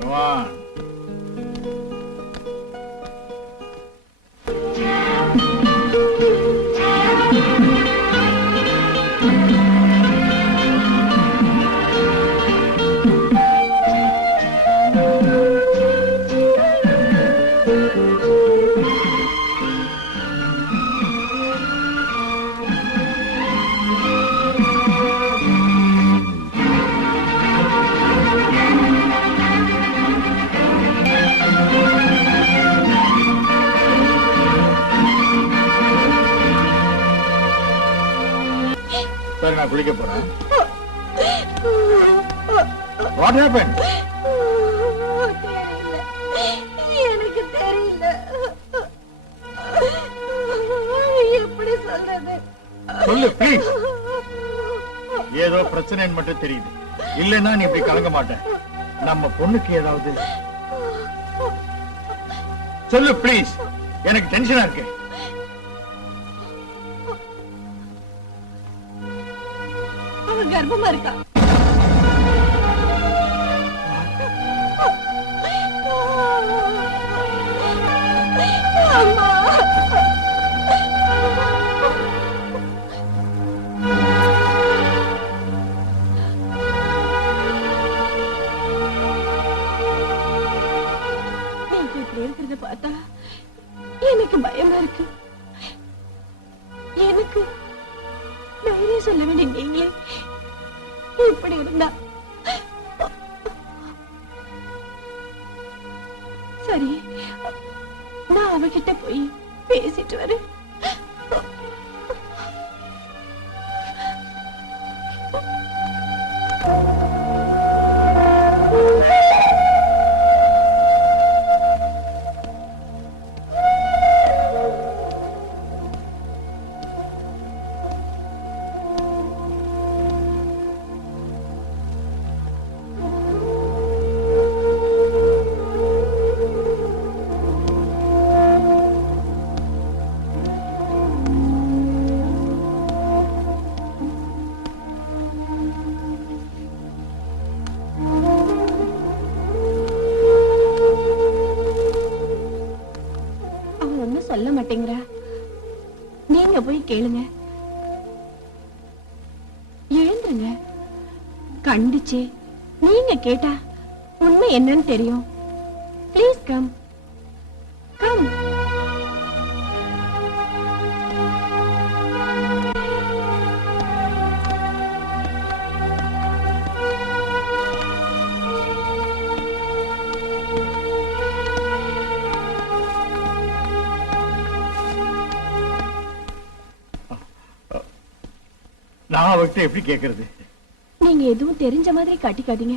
கமான். சரி நான் குளிக்க போறேன். What happened? தெரியல. எனக்கு தெரியல. எப்படி சொல்றது? சொல்லு ப்ளீஸ். ஏதோ பிரச்சனைன்னு மட்டும் தெரியுது. இல்லைன்னா நீ இப்படி கலங்க மாட்டேன். நம்ம பொண்ணுக்கு ஏதாவது சொல்லு ப்ளீஸ். எனக்கு டென்ஷனா இருக்கு. அவ கர்ப்பமா இருக்கா. அம்மா. நீங்க இப்படி இருக்கிறத பார்த்தா எனக்கு பயமா இருக்கு. எனக்கு தைரியம் சொல்ல வேண்டிய நீங்களே இப்படி இருந்தா சரி, நான் அவகிட்ட போய் பேசிட்டு வரேன். மாட்டேங்கிறா. நீங்க போய் கேளுங்க. எழுந்துருங்க. கண்டிச்சு நீங்க கேட்டா உண்மை என்னன்னு தெரியும். Please come come. நான் அவர்கிட்ட எப்படி கேட்கறது? நீங்க எதுவும் தெரிஞ்ச மாதிரி காட்டிக்காதீங்க.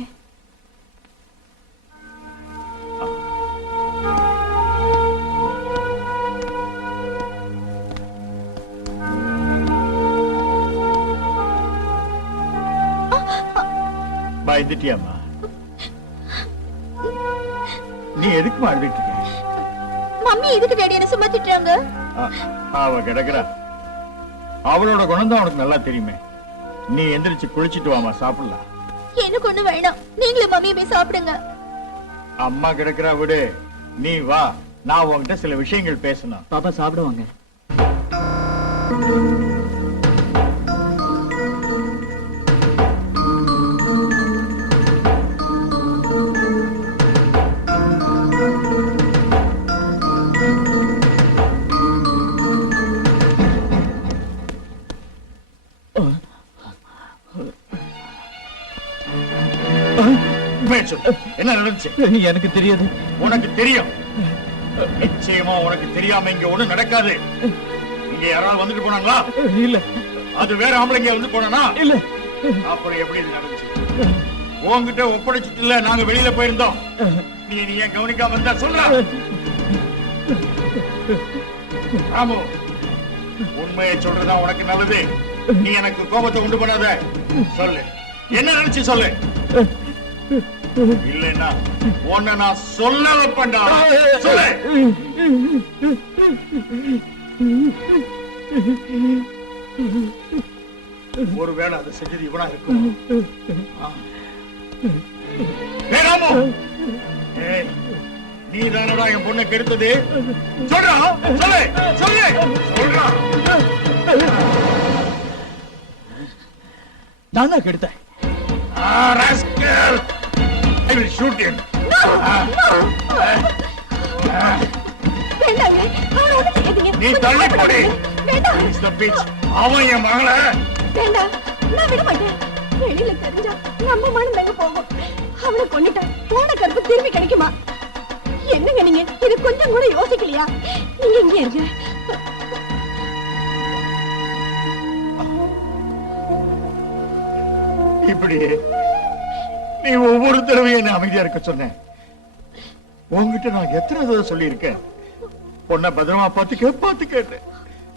பயந்துட்டியாமா? நீ எதுக்கு அழுதுட்டு இருக்க? மம்மி எதுக்கு டாடி என்ன சும்மா திட்டுறாங்க? அவ கிடக்குறா. அவளோட குணம் தான் உனக்கு நல்லா தெரியுமே. நீ எந்திரிச்சு குளிச்சிட்டு வாமா, சாப்பிடலாம். எனக்கு ஒண்ணு வேணாம், நீங்களே மம்மி போய் சாப்பிடுங்க. அம்மா கிடக்குறா, விடு. நீ வா, நான் உன்கிட்ட சில விஷயங்கள் பேசணும். பாப்பா சாப்பிடுவாங்க. உண்மையை சொல்லு. என்ன நடந்துச்சு? எனக்கு தெரியாது. உனக்கு தெரியும். நிச்சயமா உனக்கு தெரியாம இங்க ஒண்ணும் நடக்காது. இங்க யாராவது வந்துட்டு போனாங்களா? இல்ல. அது வேற ஆம்பளைங்க வந்து போனா? இல்ல. அப்புறம் எப்படி இது நடந்துச்சு? உன்கிட்ட ஒப்படைச்சிட்டு இல்ல, நாங்க வெளியில போயிருந்தோம். நீ ஏன் கவனிக்காம இருந்தா சொல்ற? ராமு, உண்மையை சொல்றதா உனக்கு நல்லது. நீ எனக்கு கோபத்தை உண்டு பண்ணாத. சொல்லு, என்ன நினைச்சு சொல்லு. இல்லைன்னா உன்னை நான் சொல்ல வைப்பேன்டா. சொல்லு. ஒருவேளை அதை செஞ்சது இவனா இருக்கும். ராமு, நீ தானடா என் பொண்ணை கெடுத்தது? சொல்றா, சொல்லு, சொல்லு, சொல்றா. நான் தான் கெடுத்தேன். Rascal! I will shoot him. வேண்டாங்க, அவனை ஒண்ணும் செய்யாதீங்க. நீ தள்ளி போடி. வேண்டாம். He's the bitch. அவன் என் மகள. வேண்டாம், நான் விட மாட்டேன். வெளியில தெரிஞ்சா நம்ம மனம் எங்க போகும். அவளை கொன்னுட்டா போன கருப்பு திரும்பி கிடைக்குமா? என்னங்க நீங்க இது கொஞ்சம் கூட யோசிக்கலையா? நீங்க இங்க இருங்க. இப்படி நீ ஒவ்வொரு தடவையும் என்ன அமைதியா இருக்க சொன்ன. உன்கிட்ட நான் எத்தனை தடவை சொல்லி இருக்கேன், பொண்ணை பத்திரமா பார்த்து கேட்டேன்.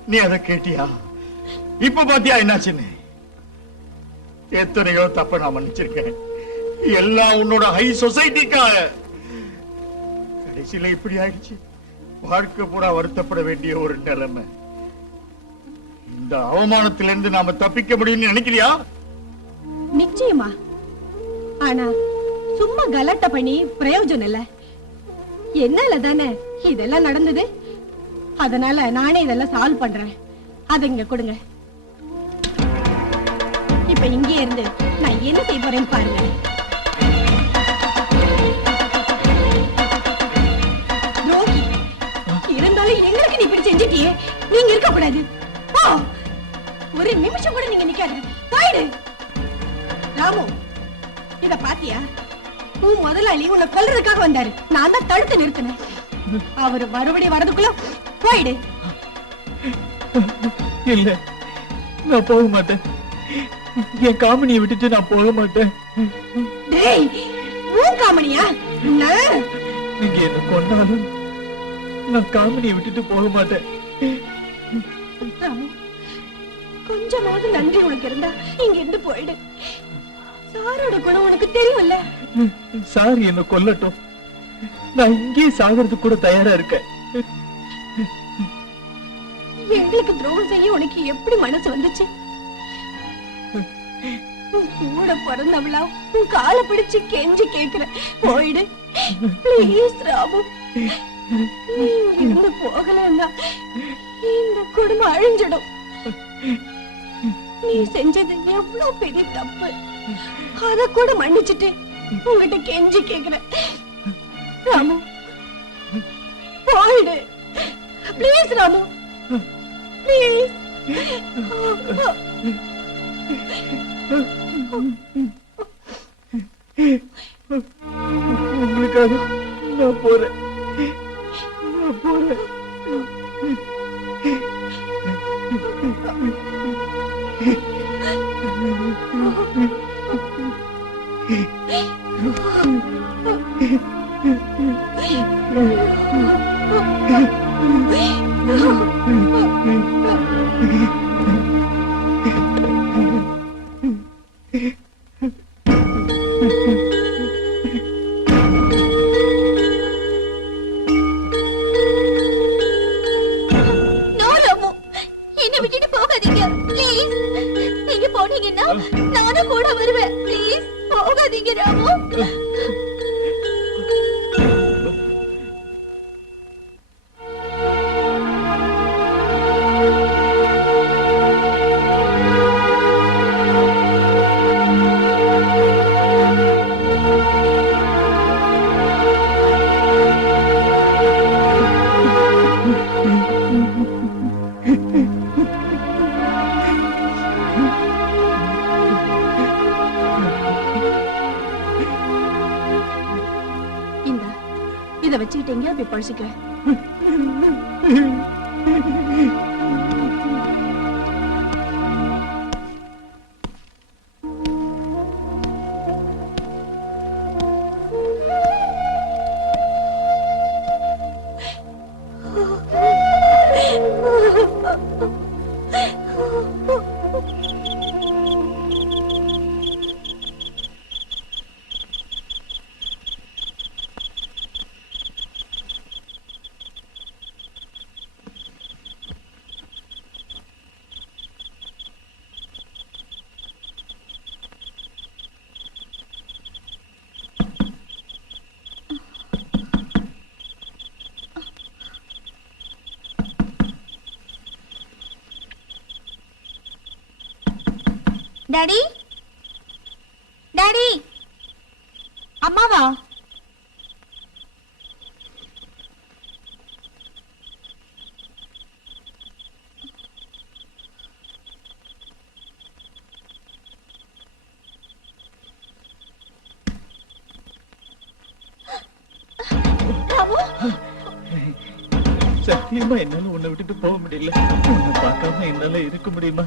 நீ அதை கேட்டியா? இப்ப பாத்தியா என்னாச்சுன்னு? எத்தனையோ தப்ப நான் மன்னிச்சிருக்கேன். எல்லாம் உன்னோட ஹை சொசைட்டிக்காக. கடைசியில இப்படி ஆயிடுச்சு. வாழ்க்கை பூரா வருத்தப்பட வேண்டிய ஒரு நிலைமை. இந்த அவமானத்திலிருந்து நாம தப்பிக்க முடியும்னு நினைக்கிறியா? நிச்சயமா. ஆனா சும்மா கலாட்டா பண்ணி பிரயோஜனம் இல்ல. என்னால தானே இதெல்லாம் நடந்தது. அதனால நானே இதெல்லாம் சால்வ் பண்றேன். அதை இங்க கொடுங்க. இப்ப இங்கே இருந்து நான் என்ன செய்ய போறேன்னு பாருங்க. துரோகி இருந்தாலும் எங்களுக்கு நீ இப்படி செஞ்சிட்டியே, நீங்க இருக்க கூடாது. போ. ஒரு நிமிஷம் கூட நீங்க நிக்காத. போயிடு. ராமு, இத பாத்தியா? உன் முதலாளி உன்னை கொல்றதுக்காக வந்தாரு. நான் தான் தடுத்து நிறுத்தினேன். அவரு மறுபடியும் வரதுக்குள்ள போயிடு. இல்ல, நான் போக மாட்டேன். என் காமினியை விட்டுட்டு நான் போக மாட்டேன். டேய், உன் காமனியா? நீங்க என்ன கொண்டாலும் நான் காமினியை விட்டுட்டு போக மாட்டேன். ராமு, கொஞ்சமாவது நன்றி உனக்கு இருந்தா இங்க இருந்து போயிடு. சாரோட குணம் உனக்கு தெரியும்ல. சார் என்ன கொல்லட்டும், நான் இங்கே சாகிறதுக்கு கூட தயாரா இருக்கேன். எங்களுக்கு துரோகம் செய்ய உனக்கு எப்படி மனசு வந்துச்சு? உன் கூட பிறந்தவளா உன் காலை பிடிச்சு கெஞ்சி கேக்குற, போயிடு ப்ளீஸ் ராமு. நீ இங்கிருந்து போகலன்னா இந்த குடும்பம் அழிஞ்சிடும். நீ செஞ்சது எவ்வளவு பெரிய தப்பு. அத கூட மன்னிச்சுட்டு உங்ககிட்ட கெஞ்சி கேக்குறேன். ராமு போயிடு ப்ளீஸ். ராமு ப்ளீஸ். உங்களுக்காக நான் போறேன். நான் போறேன். நோ ராமு, என்னை விட்டுட்டு போகாதீங்க ப்ளீஸ். நீங்க போனீங்கன்னா நானும் கூட வருவேன். ப்ளீஸ் போகாதீங்க ராமு. இந்த இத வச்சுக்கிட்டு எங்கேயா போய் பழிச்சுக்க. டாடி டாடி அம்மாவா? ராமு சத்தியமா என்னால உன்னை விட்டுட்டு போக முடியல. உன்னை பார்க்காம என்னால இருக்க முடியுமா?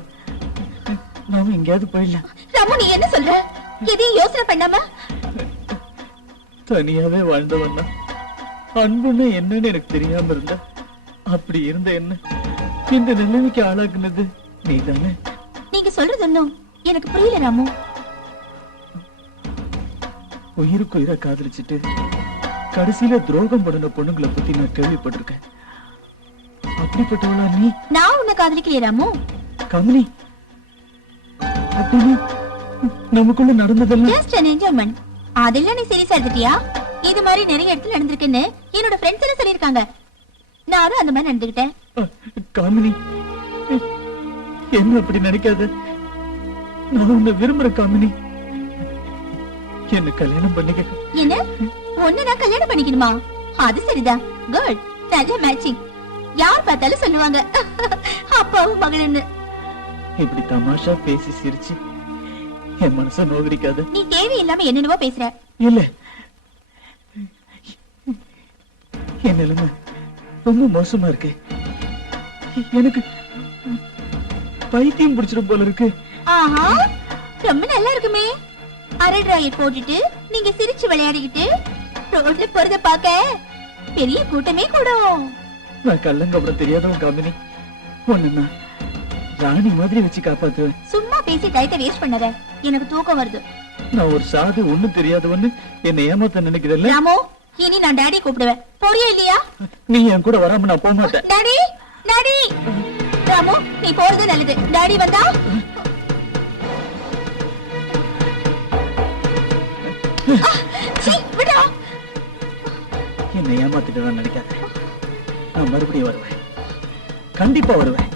நாம எங்கேயாவது போயிடலாம். ராமு, நீ என்ன சொல்ற? எதையும் யோசனை பண்ணாம தனியாவே வாழ்ந்தவன்னா அன்புன்னு என்னன்னு எனக்கு தெரியாம இருந்தா, அப்படி இருந்த என்ன இந்த நிலைமைக்கு ஆளாக்குனது நீதானே? நீங்க சொல்றது ஒண்ணும் எனக்கு புரியல ராமு. உயிருக்கு உயிரை காதலிச்சுட்டு கடைசியில துரோகம் பண்ணின பொண்ணுங்களை பத்தி நான் கேள்விப்பட்டிருக்கேன். அப்படிப்பட்டவளா நீ? நான் உன்னை காதலிக்கலையே ராமு. கமலி, அப்படின்னு நமக்குள்ள நடந்ததெல்லாம் ஜஸ்ட் an enjoyment. அதெல்லாம் நீ சீரியஸா எடுத்துட்டியா? இது மாதிரி நிறைய இடத்துல நடந்திருக்குன்னு என்னோட ஃப்ரெண்ட்ஸ் எல்லாம் சொல்லிருக்காங்க. நானும் அந்த மாதிரி நடந்துகிட்டேன். காமினி, என்ன அப்படி நினைக்காத. நான் உன்னை விரும்புற காமினி. என்ன கல்யாணம் பண்ணிக்க. என்ன ஒன்னு நான் கல்யாணம் பண்ணிக்கணுமா? அது சரிதான். குட், நல்ல மேட்சிங். யார் பார்த்தாலும் சொல்லுவாங்க அப்பாவும் மகளுன்னு. இப்படி தமாஷா பேசி சிரிச்சு என் மனச நோகடிக்காத. நீ தேவையில்லாம என்னென்னவோ பேசுற. இல்ல, என் நிலைமை ரொம்ப மோசமா இருக்கு. எனக்கு பைத்தியம் பிடிச்சிடும் போல இருக்கு. ஆஹா, ரொம்ப நல்லா இருக்குமே. அரை டிராயர் போட்டுட்டு நீங்க சிரிச்சு விளையாடிக்கிட்டு ரோட்ல போறத பாக்க பெரிய கூட்டமே கூடும். நான் கள்ளங்கப்படம் தெரியாதவன் காமினி. ஒண்ணுன்னா ராணி மாதிரி வச்சு காப்பாத்துவேன். சும்மா பேசி டயத்தை வேஸ்ட் பண்ணாத. எனக்கு தூக்கம் வருது. நான் ஒரு சாது ஒண்ணும் தெரியாதவன்னு என்னை ஏமாத்த நினைக்கிறல்ல? ராமு, இனி நான் டாடி கூப்பிடுவேன். போறியா இல்லையா? நீ என் கூட வராம நான் போக மாட்டேன். Daddy, daddy. ராமு, நீ போறது நல்லது. டாடி வந்தா விடா. என்னை ஏமாத்திட்டு நினைக்காத. நான் மறுபடியும் வருவேன், கண்டிப்பா வருவேன்.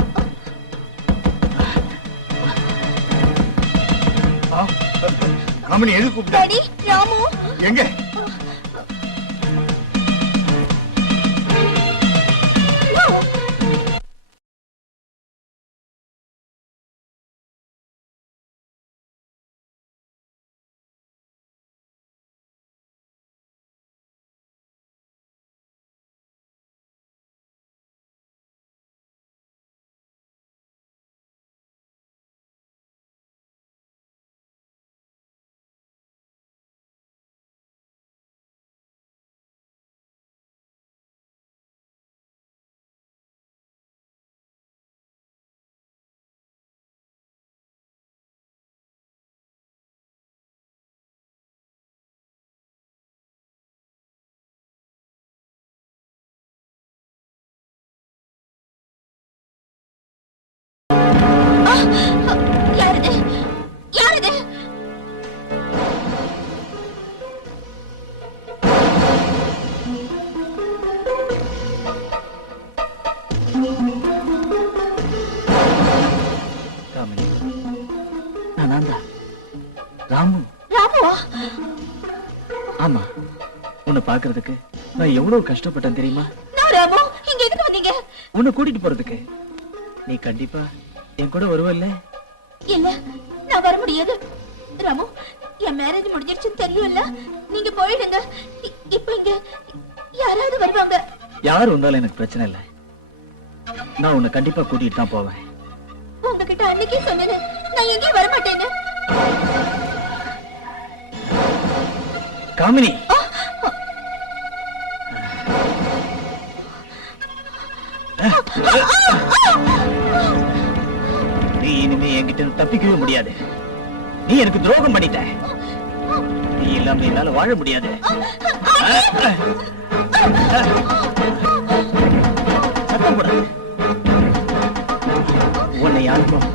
காமினி எது கூப்பிட்ட? டாடி, ராமு. எங்க? யாரது? யாரது? காமினி, நான் தான் ராமு. ராமுவா? ஆமா, உன்னை பாக்குறதுக்கு நான் எவ்வளவு கஷ்டப்பட்டேன் தெரியுமா? நான் ராமு. இங்க எதுக்கு வந்தீங்க? உன்னை கூட்டிட்டு போறதுக்கு. நீ கண்டிப்பா என் கூட வருவல்ல? இல்ல, நான் வர முடியாது. ராமு, என் மேரேஜ் முடிஞ்சிருச்சுன்னு தெரியும்ல. நீங்க போயிடுங்க. இப்ப இங்க யாராவது வருவாங்க. யார் வந்தாலும் எனக்கு பிரச்சனை இல்லை. நான் உன்னை கண்டிப்பா கூட்டிட்டு தான் போவேன். உங்ககிட்ட அன்னைக்கே சொன்னேன், நான் எங்கேயும் வர மாட்டேன்னு. காமினி, நீ இனிமே என்கிட்ட தப்பிக்கவே முடியாது. நீ எனக்கு துரோகம் பண்ணிட்ட. நீ இல்லாம என்னால வாழ முடியாது. சத்தம் போடாது. உன்னை யாருக்கும்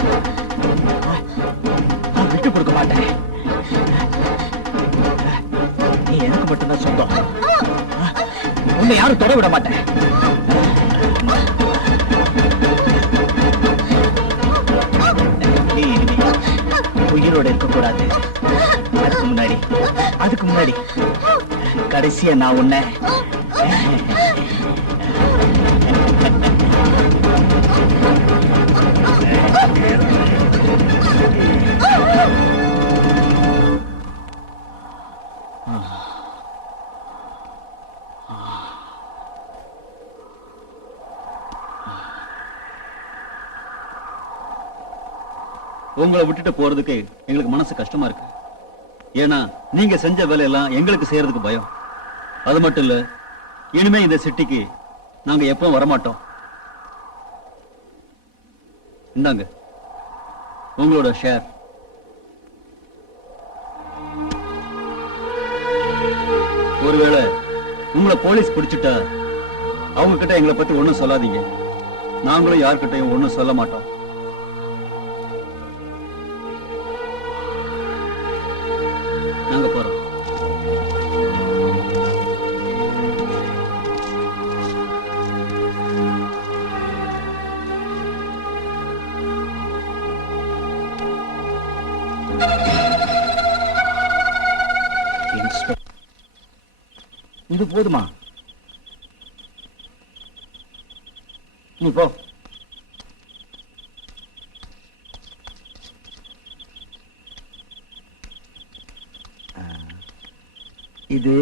நான் விட்டு கொடுக்க மாட்டேன். நீ எனக்கு மட்டும்தான் சொந்தம். உன்னை யாரும் தொட விட மாட்டேன். நீ இனிமே உயிரோட இருக்கக்கூடாது. அதுக்கு முன்னாடி கடைசியா நான் உன்னை உங்களை விட்டுட்டு போறதுக்கு எங்களுக்கு மனசு கஷ்டமா இருக்கு. ஏன்னா நீங்க செஞ்ச வேலையெல்லாம் எங்களுக்கு செய்யறதுக்கு பயம். அது மட்டும் இல்ல, இனிமே இந்த சிட்டிக்கு நாங்க எப்பவும் வரமாட்டோம். இந்தாங்க உங்களோட ஷேர். ஒருவேளை உங்களை போலீஸ் பிடிச்சிட்டா அவங்க கிட்ட எங்களை பத்தி ஒண்ணும் சொல்லாதீங்க. நாங்களும் யார்கிட்டையும் ஒண்ணும் சொல்ல மாட்டோம். நாங்க போறோம். இது போதுமா? நீ போ. இது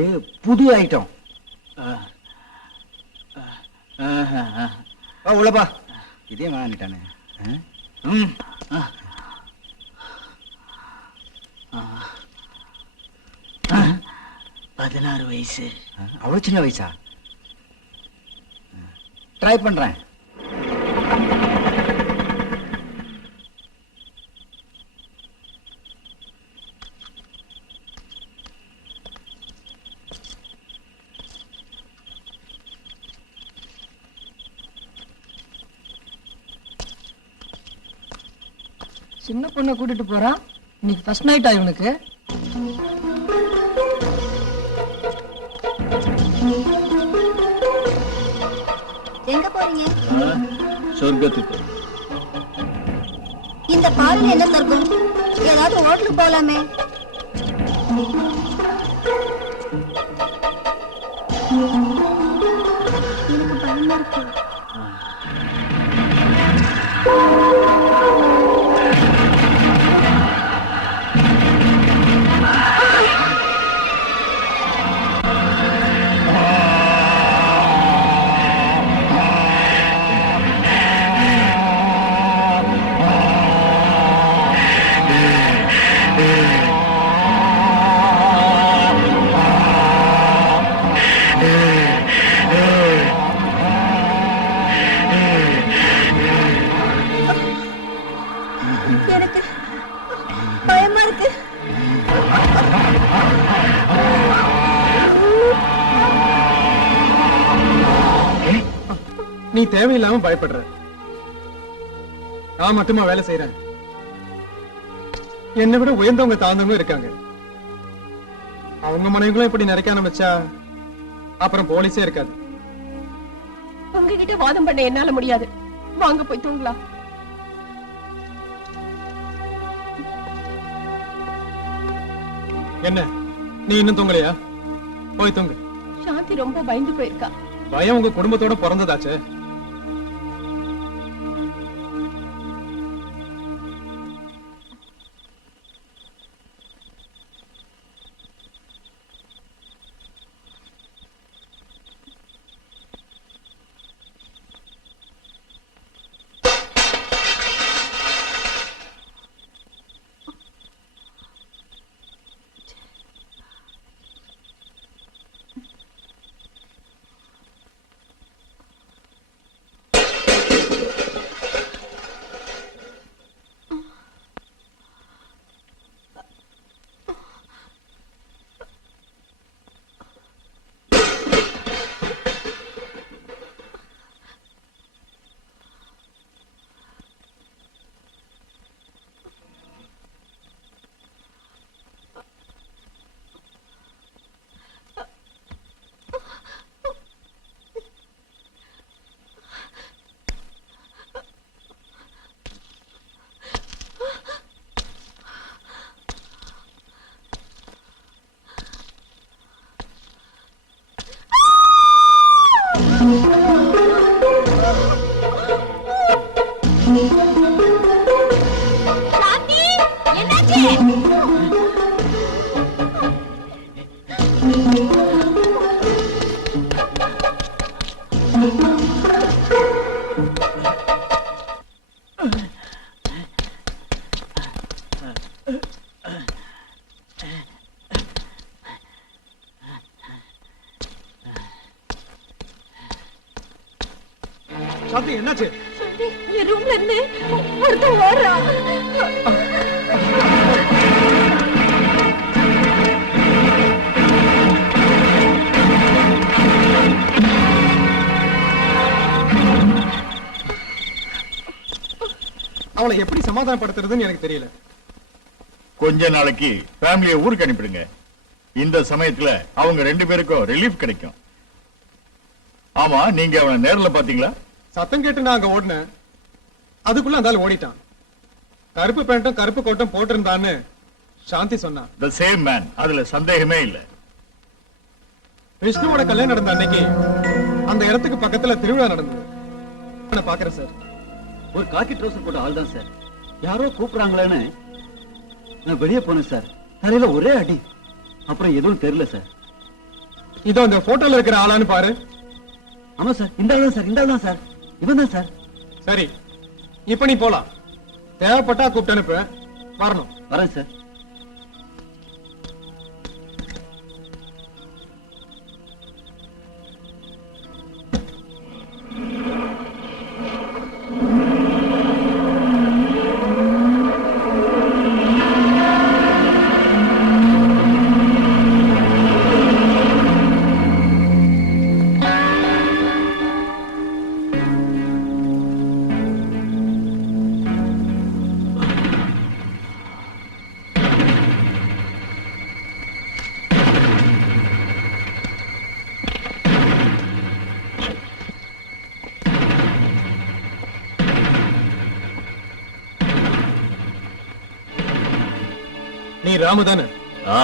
புது ஐட்டம். உள்ளப்பா. இதே வாங்கிட்டானே. 16 வயசு. அவ்வளவு சின்ன வயசா? ட்ரை பண்றேன். சின்ன பொண்ணை கூட்டிட்டு போறான். இன்னைக்கு ஃபர்ஸ்ட் நைட்டா இவனுக்கு? போறீங்க? சொர்க்கத்துக்கு. இந்த பாருங்க என்ன சொர்க்கம். ஏதாவது ஹோட்டலுக்கு போலாமே. எனக்கு பயமா இருக்கு. எனக்கு பயமா இருக்கு. நீ தேவையில்லாம பயப்படுற. நான் மட்டுமா வேலை செய்யறேன்? என்னை விட உயர்ந்தவங்க தாழ்ந்தவங்க இருக்காங்க. அவங்க மனைவிகளும் இப்படி நினைக்க ஆரம்பிச்சா அப்புறம் போலீஸே இருக்காது. உங்ககிட்ட வாதம் பண்ண என்னால முடியாது. வாங்க போய் தூங்கலாம். என்ன நீ இன்னும் தூங்கலையா? போய் தூங்கு. சாந்தி ரொம்ப பயந்து போயிருக்கா. பயம் உங்க குடும்பத்தோட பிறந்ததாச்சே. சாந்தி, என்னாச்சு? சாந்தி என்னாச்சு? சாந்தி, என் ரூம்ல இருந்து ஒருத்தன் ஓடுறான். அவளை எப்படி சமாதானப்படுத்துறதுன்னு எனக்கு தெரியல. கொஞ்ச நாளைக்கு ஃபேமிலியை ஊருக்கு அனுப்பிடுங்க. இந்த சமயத்துல அவங்க 2 பேருக்கும் ரிலீஃப் கிடைக்கும். ஆமா, நீங்க அவனை நேர்ல பாத்தீங்களா? சத்தம் கேட்டு நான் அங்க ஓடினேன். அதுக்குள்ள அந்த ஆள் ஓடிட்டான். கருப்பு பேண்ட்டும் கருப்பு கோட்டும் போட்டிருந்தான்னு சாந்தி சொன்னா. The same man, அதுல சந்தேகமே இல்ல. விஷ்ணுவோட கல்யாணம் நடந்த அன்னைக்கு அந்த இடத்துக்கு பக்கத்துல திருவிழா நடந்தது. நான் பாக்குறேன் சார். ஒரு காக்கி ட்ரௌசர் போட்ட ஆள் தான் சார். யாரோ கூப்பிடுறாங்களேன்னு நான் வெளியே போனேன் சார். தலையில ஒரே அடி. அப்புறம் எதுவும் தெரியல சார். இதோ இந்த போட்டோல இருக்கிற ஆளான்னு பாரு. ஆமா சார், இந்த ஆள் தான் சார், இந்த ஆள் தான் சார், இவன் தான் சார். சரி, இப்ப நீ போலாம். தேவைப்பட்டா கூப்பிட்டு அனுப்பு. வரணும். வரேன் சார். ராமு தானே? ஆ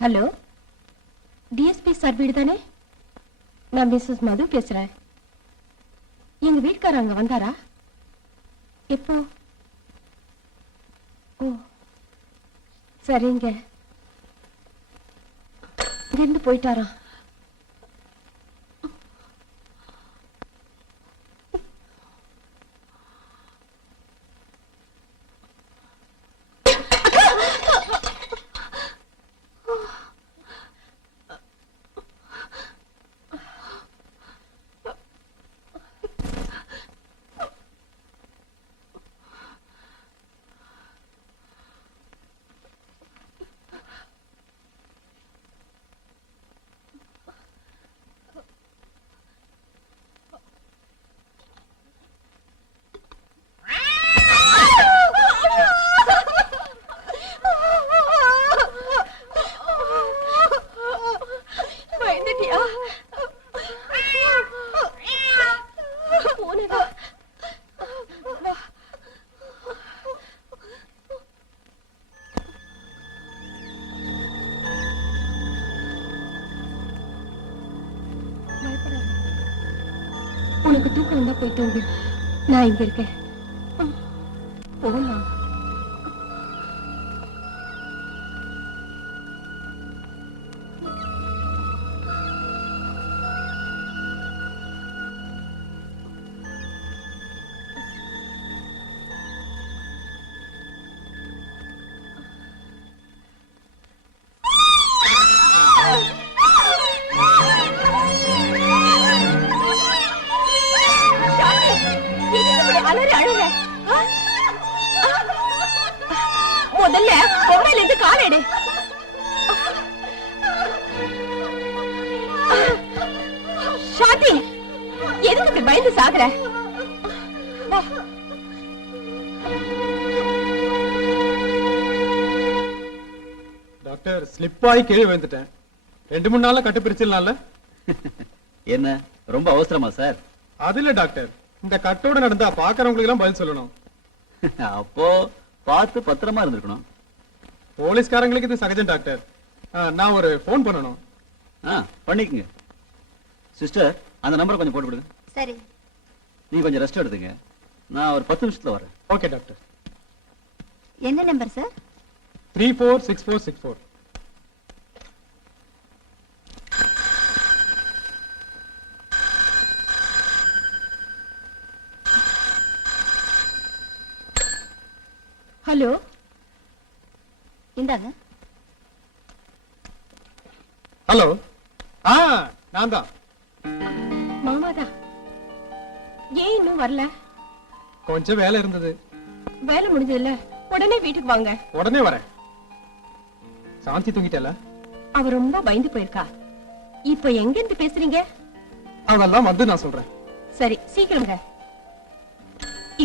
ஹலோ, டிஎஸ்பி சார் வீடு தானே? நான் மிஸ்ஸஸ் மது பேசுறேன். எங்க வீட்டுக்காரர் அங்க வந்தாரா? எப்போ? ஓ சரிங்க, இங்கிருந்து போயிட்டாரா? உனக்கு தூக்கம் வந்தா போய் தூங்கு, நான் இங்க இருக்கேன். போலாம். முதல்ல பொம்மையில இருந்து காலெடு. சாந்தி, எதுக்கு இப்படி பயந்து சாகுற? டாக்டர், ஸ்லிப்பாய் கீழே விழுந்துட்டேன். 2-3 நாள்ல கட்டு பிரிச்சிடலாம்ல? என்ன ரொம்ப அவசரமா சார்? அது இல்ல டாக்டர், இந்த கட்டோட நடந்தா பாக்குறவங்களுக்கு எல்லாம் பதில் சொல்லணும். அப்போ பார்த்து பத்திரமா இருந்திருக்கணும். போலீஸ்காரங்களுக்கு இது சகஜம் டாக்டர். நான் ஒரு ஃபோன் பண்ணணும். பண்ணிக்கங்க. சிஸ்டர், அந்த நம்பரை கொஞ்சம் போட்டு விடுங்க. சரி. நீங்க கொஞ்சம் ரெஸ்ட் எடுத்துங்க. நான் ஒரு 10 நிமிஷத்துல வரேன். Okay doctor. என்ன நம்பர் சார்? 346464. ஹலோ, இந்தாங்க. ஹலோ. நான் தான். மாமாதா. ஏன் இன்னும் வரல? கொஞ்சம் வேலை இருந்தது. வேலை முடிஞ்சதுல உடனே வீட்டுக்கு வாங்க. உடனே வரேன். சாந்தி தூங்கிட்டல? அவ ரொம்ப பயந்து போயிருக்கா. இப்ப எங்க இருந்து பேசுறீங்க? அதெல்லாம் வந்து நான் சொல்றேன். சரி, சீக்கிரங்க.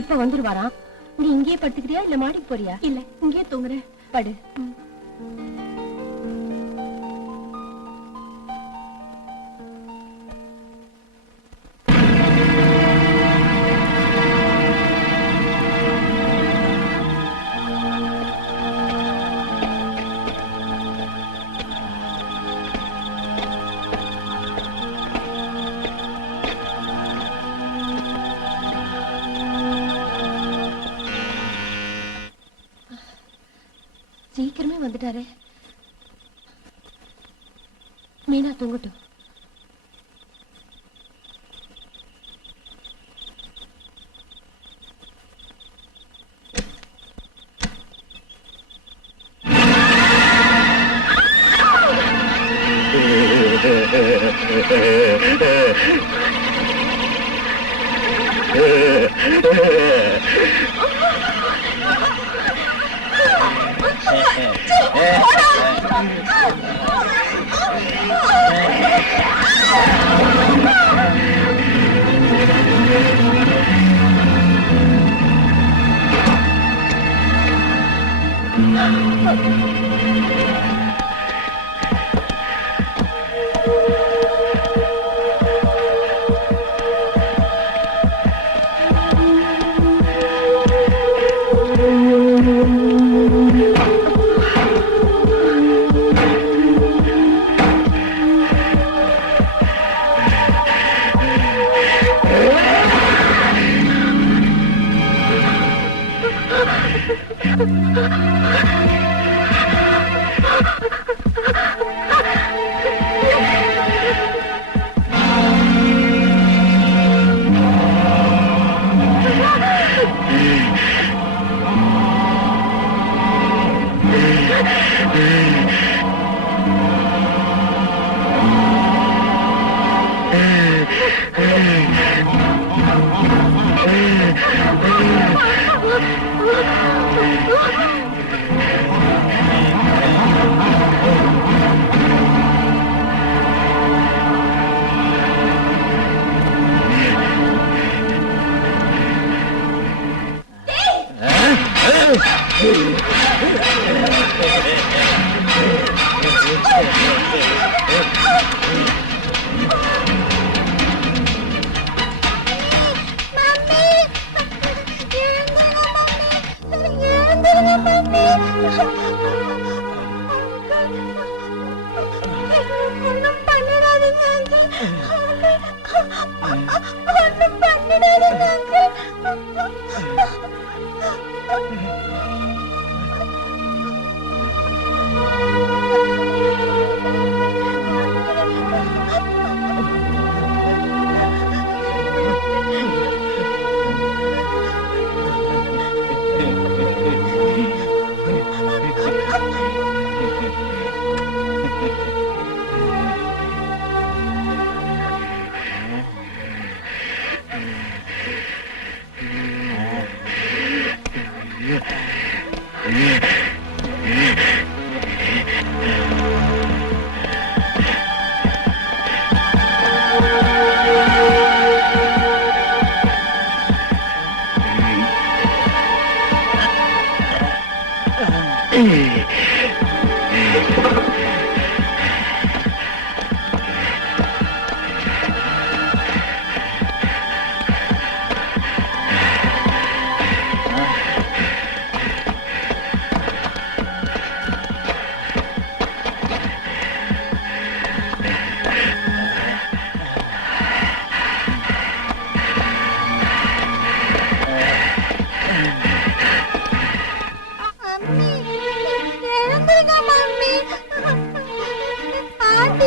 இப்ப வந்துருவாராம். நீ இங்கேயே படுத்துக்கிறியா இல்ல மாடிக்கு போறியா? இல்ல, இங்கேயே தூங்குறேன். படு. சீக்கிரமே வந்துட்டாரே. மீனா தூங்கட்டும்.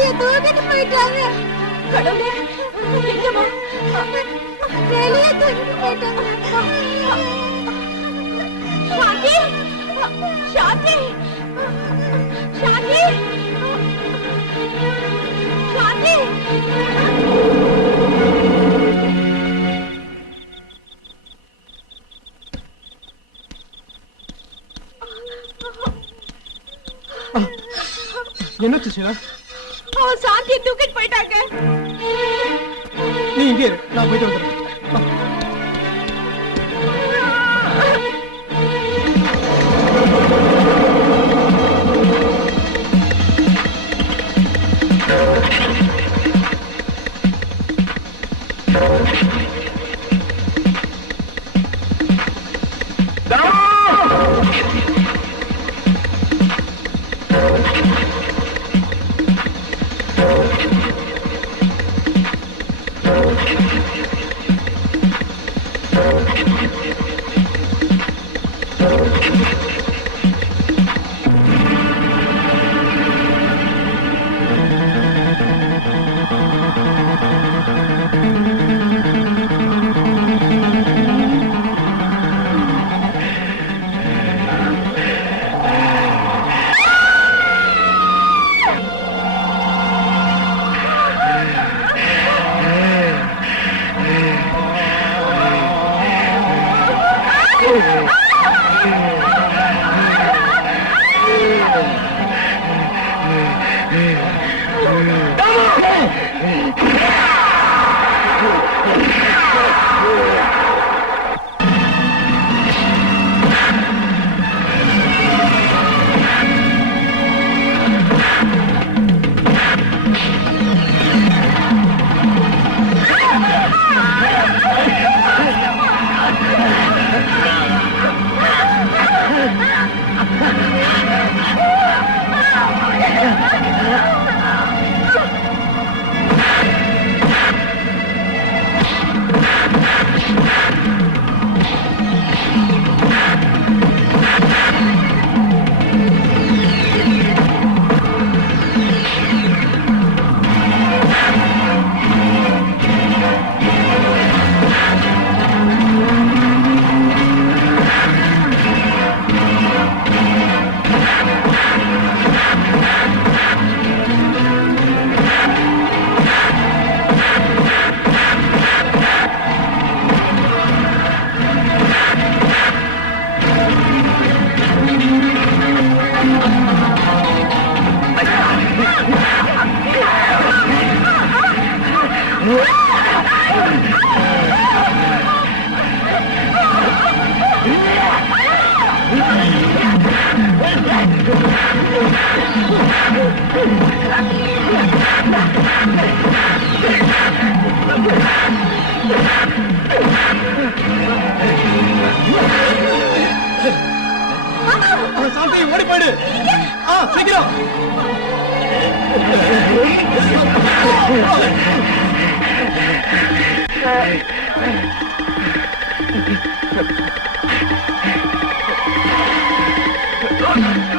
வெளியே தூக்கிட்டு போயிட்டாங்க. கடவுளே, எங்கம்மா? வெளியே தூக்கிட்டு போயிட்டாங்க. சாந்தி, சாந்தி, சாந்தி, சாந்தி. என்னாச்சு ஷீலா? அவன் சாந்தியை தூக்கிட்டு போயிட்டாங்க. நீ இங்கே இரு, நான் போயிட்டு வந்துடுறேன். சாந்தி ஓடி போயிடு. சீக்கிரம். Oh,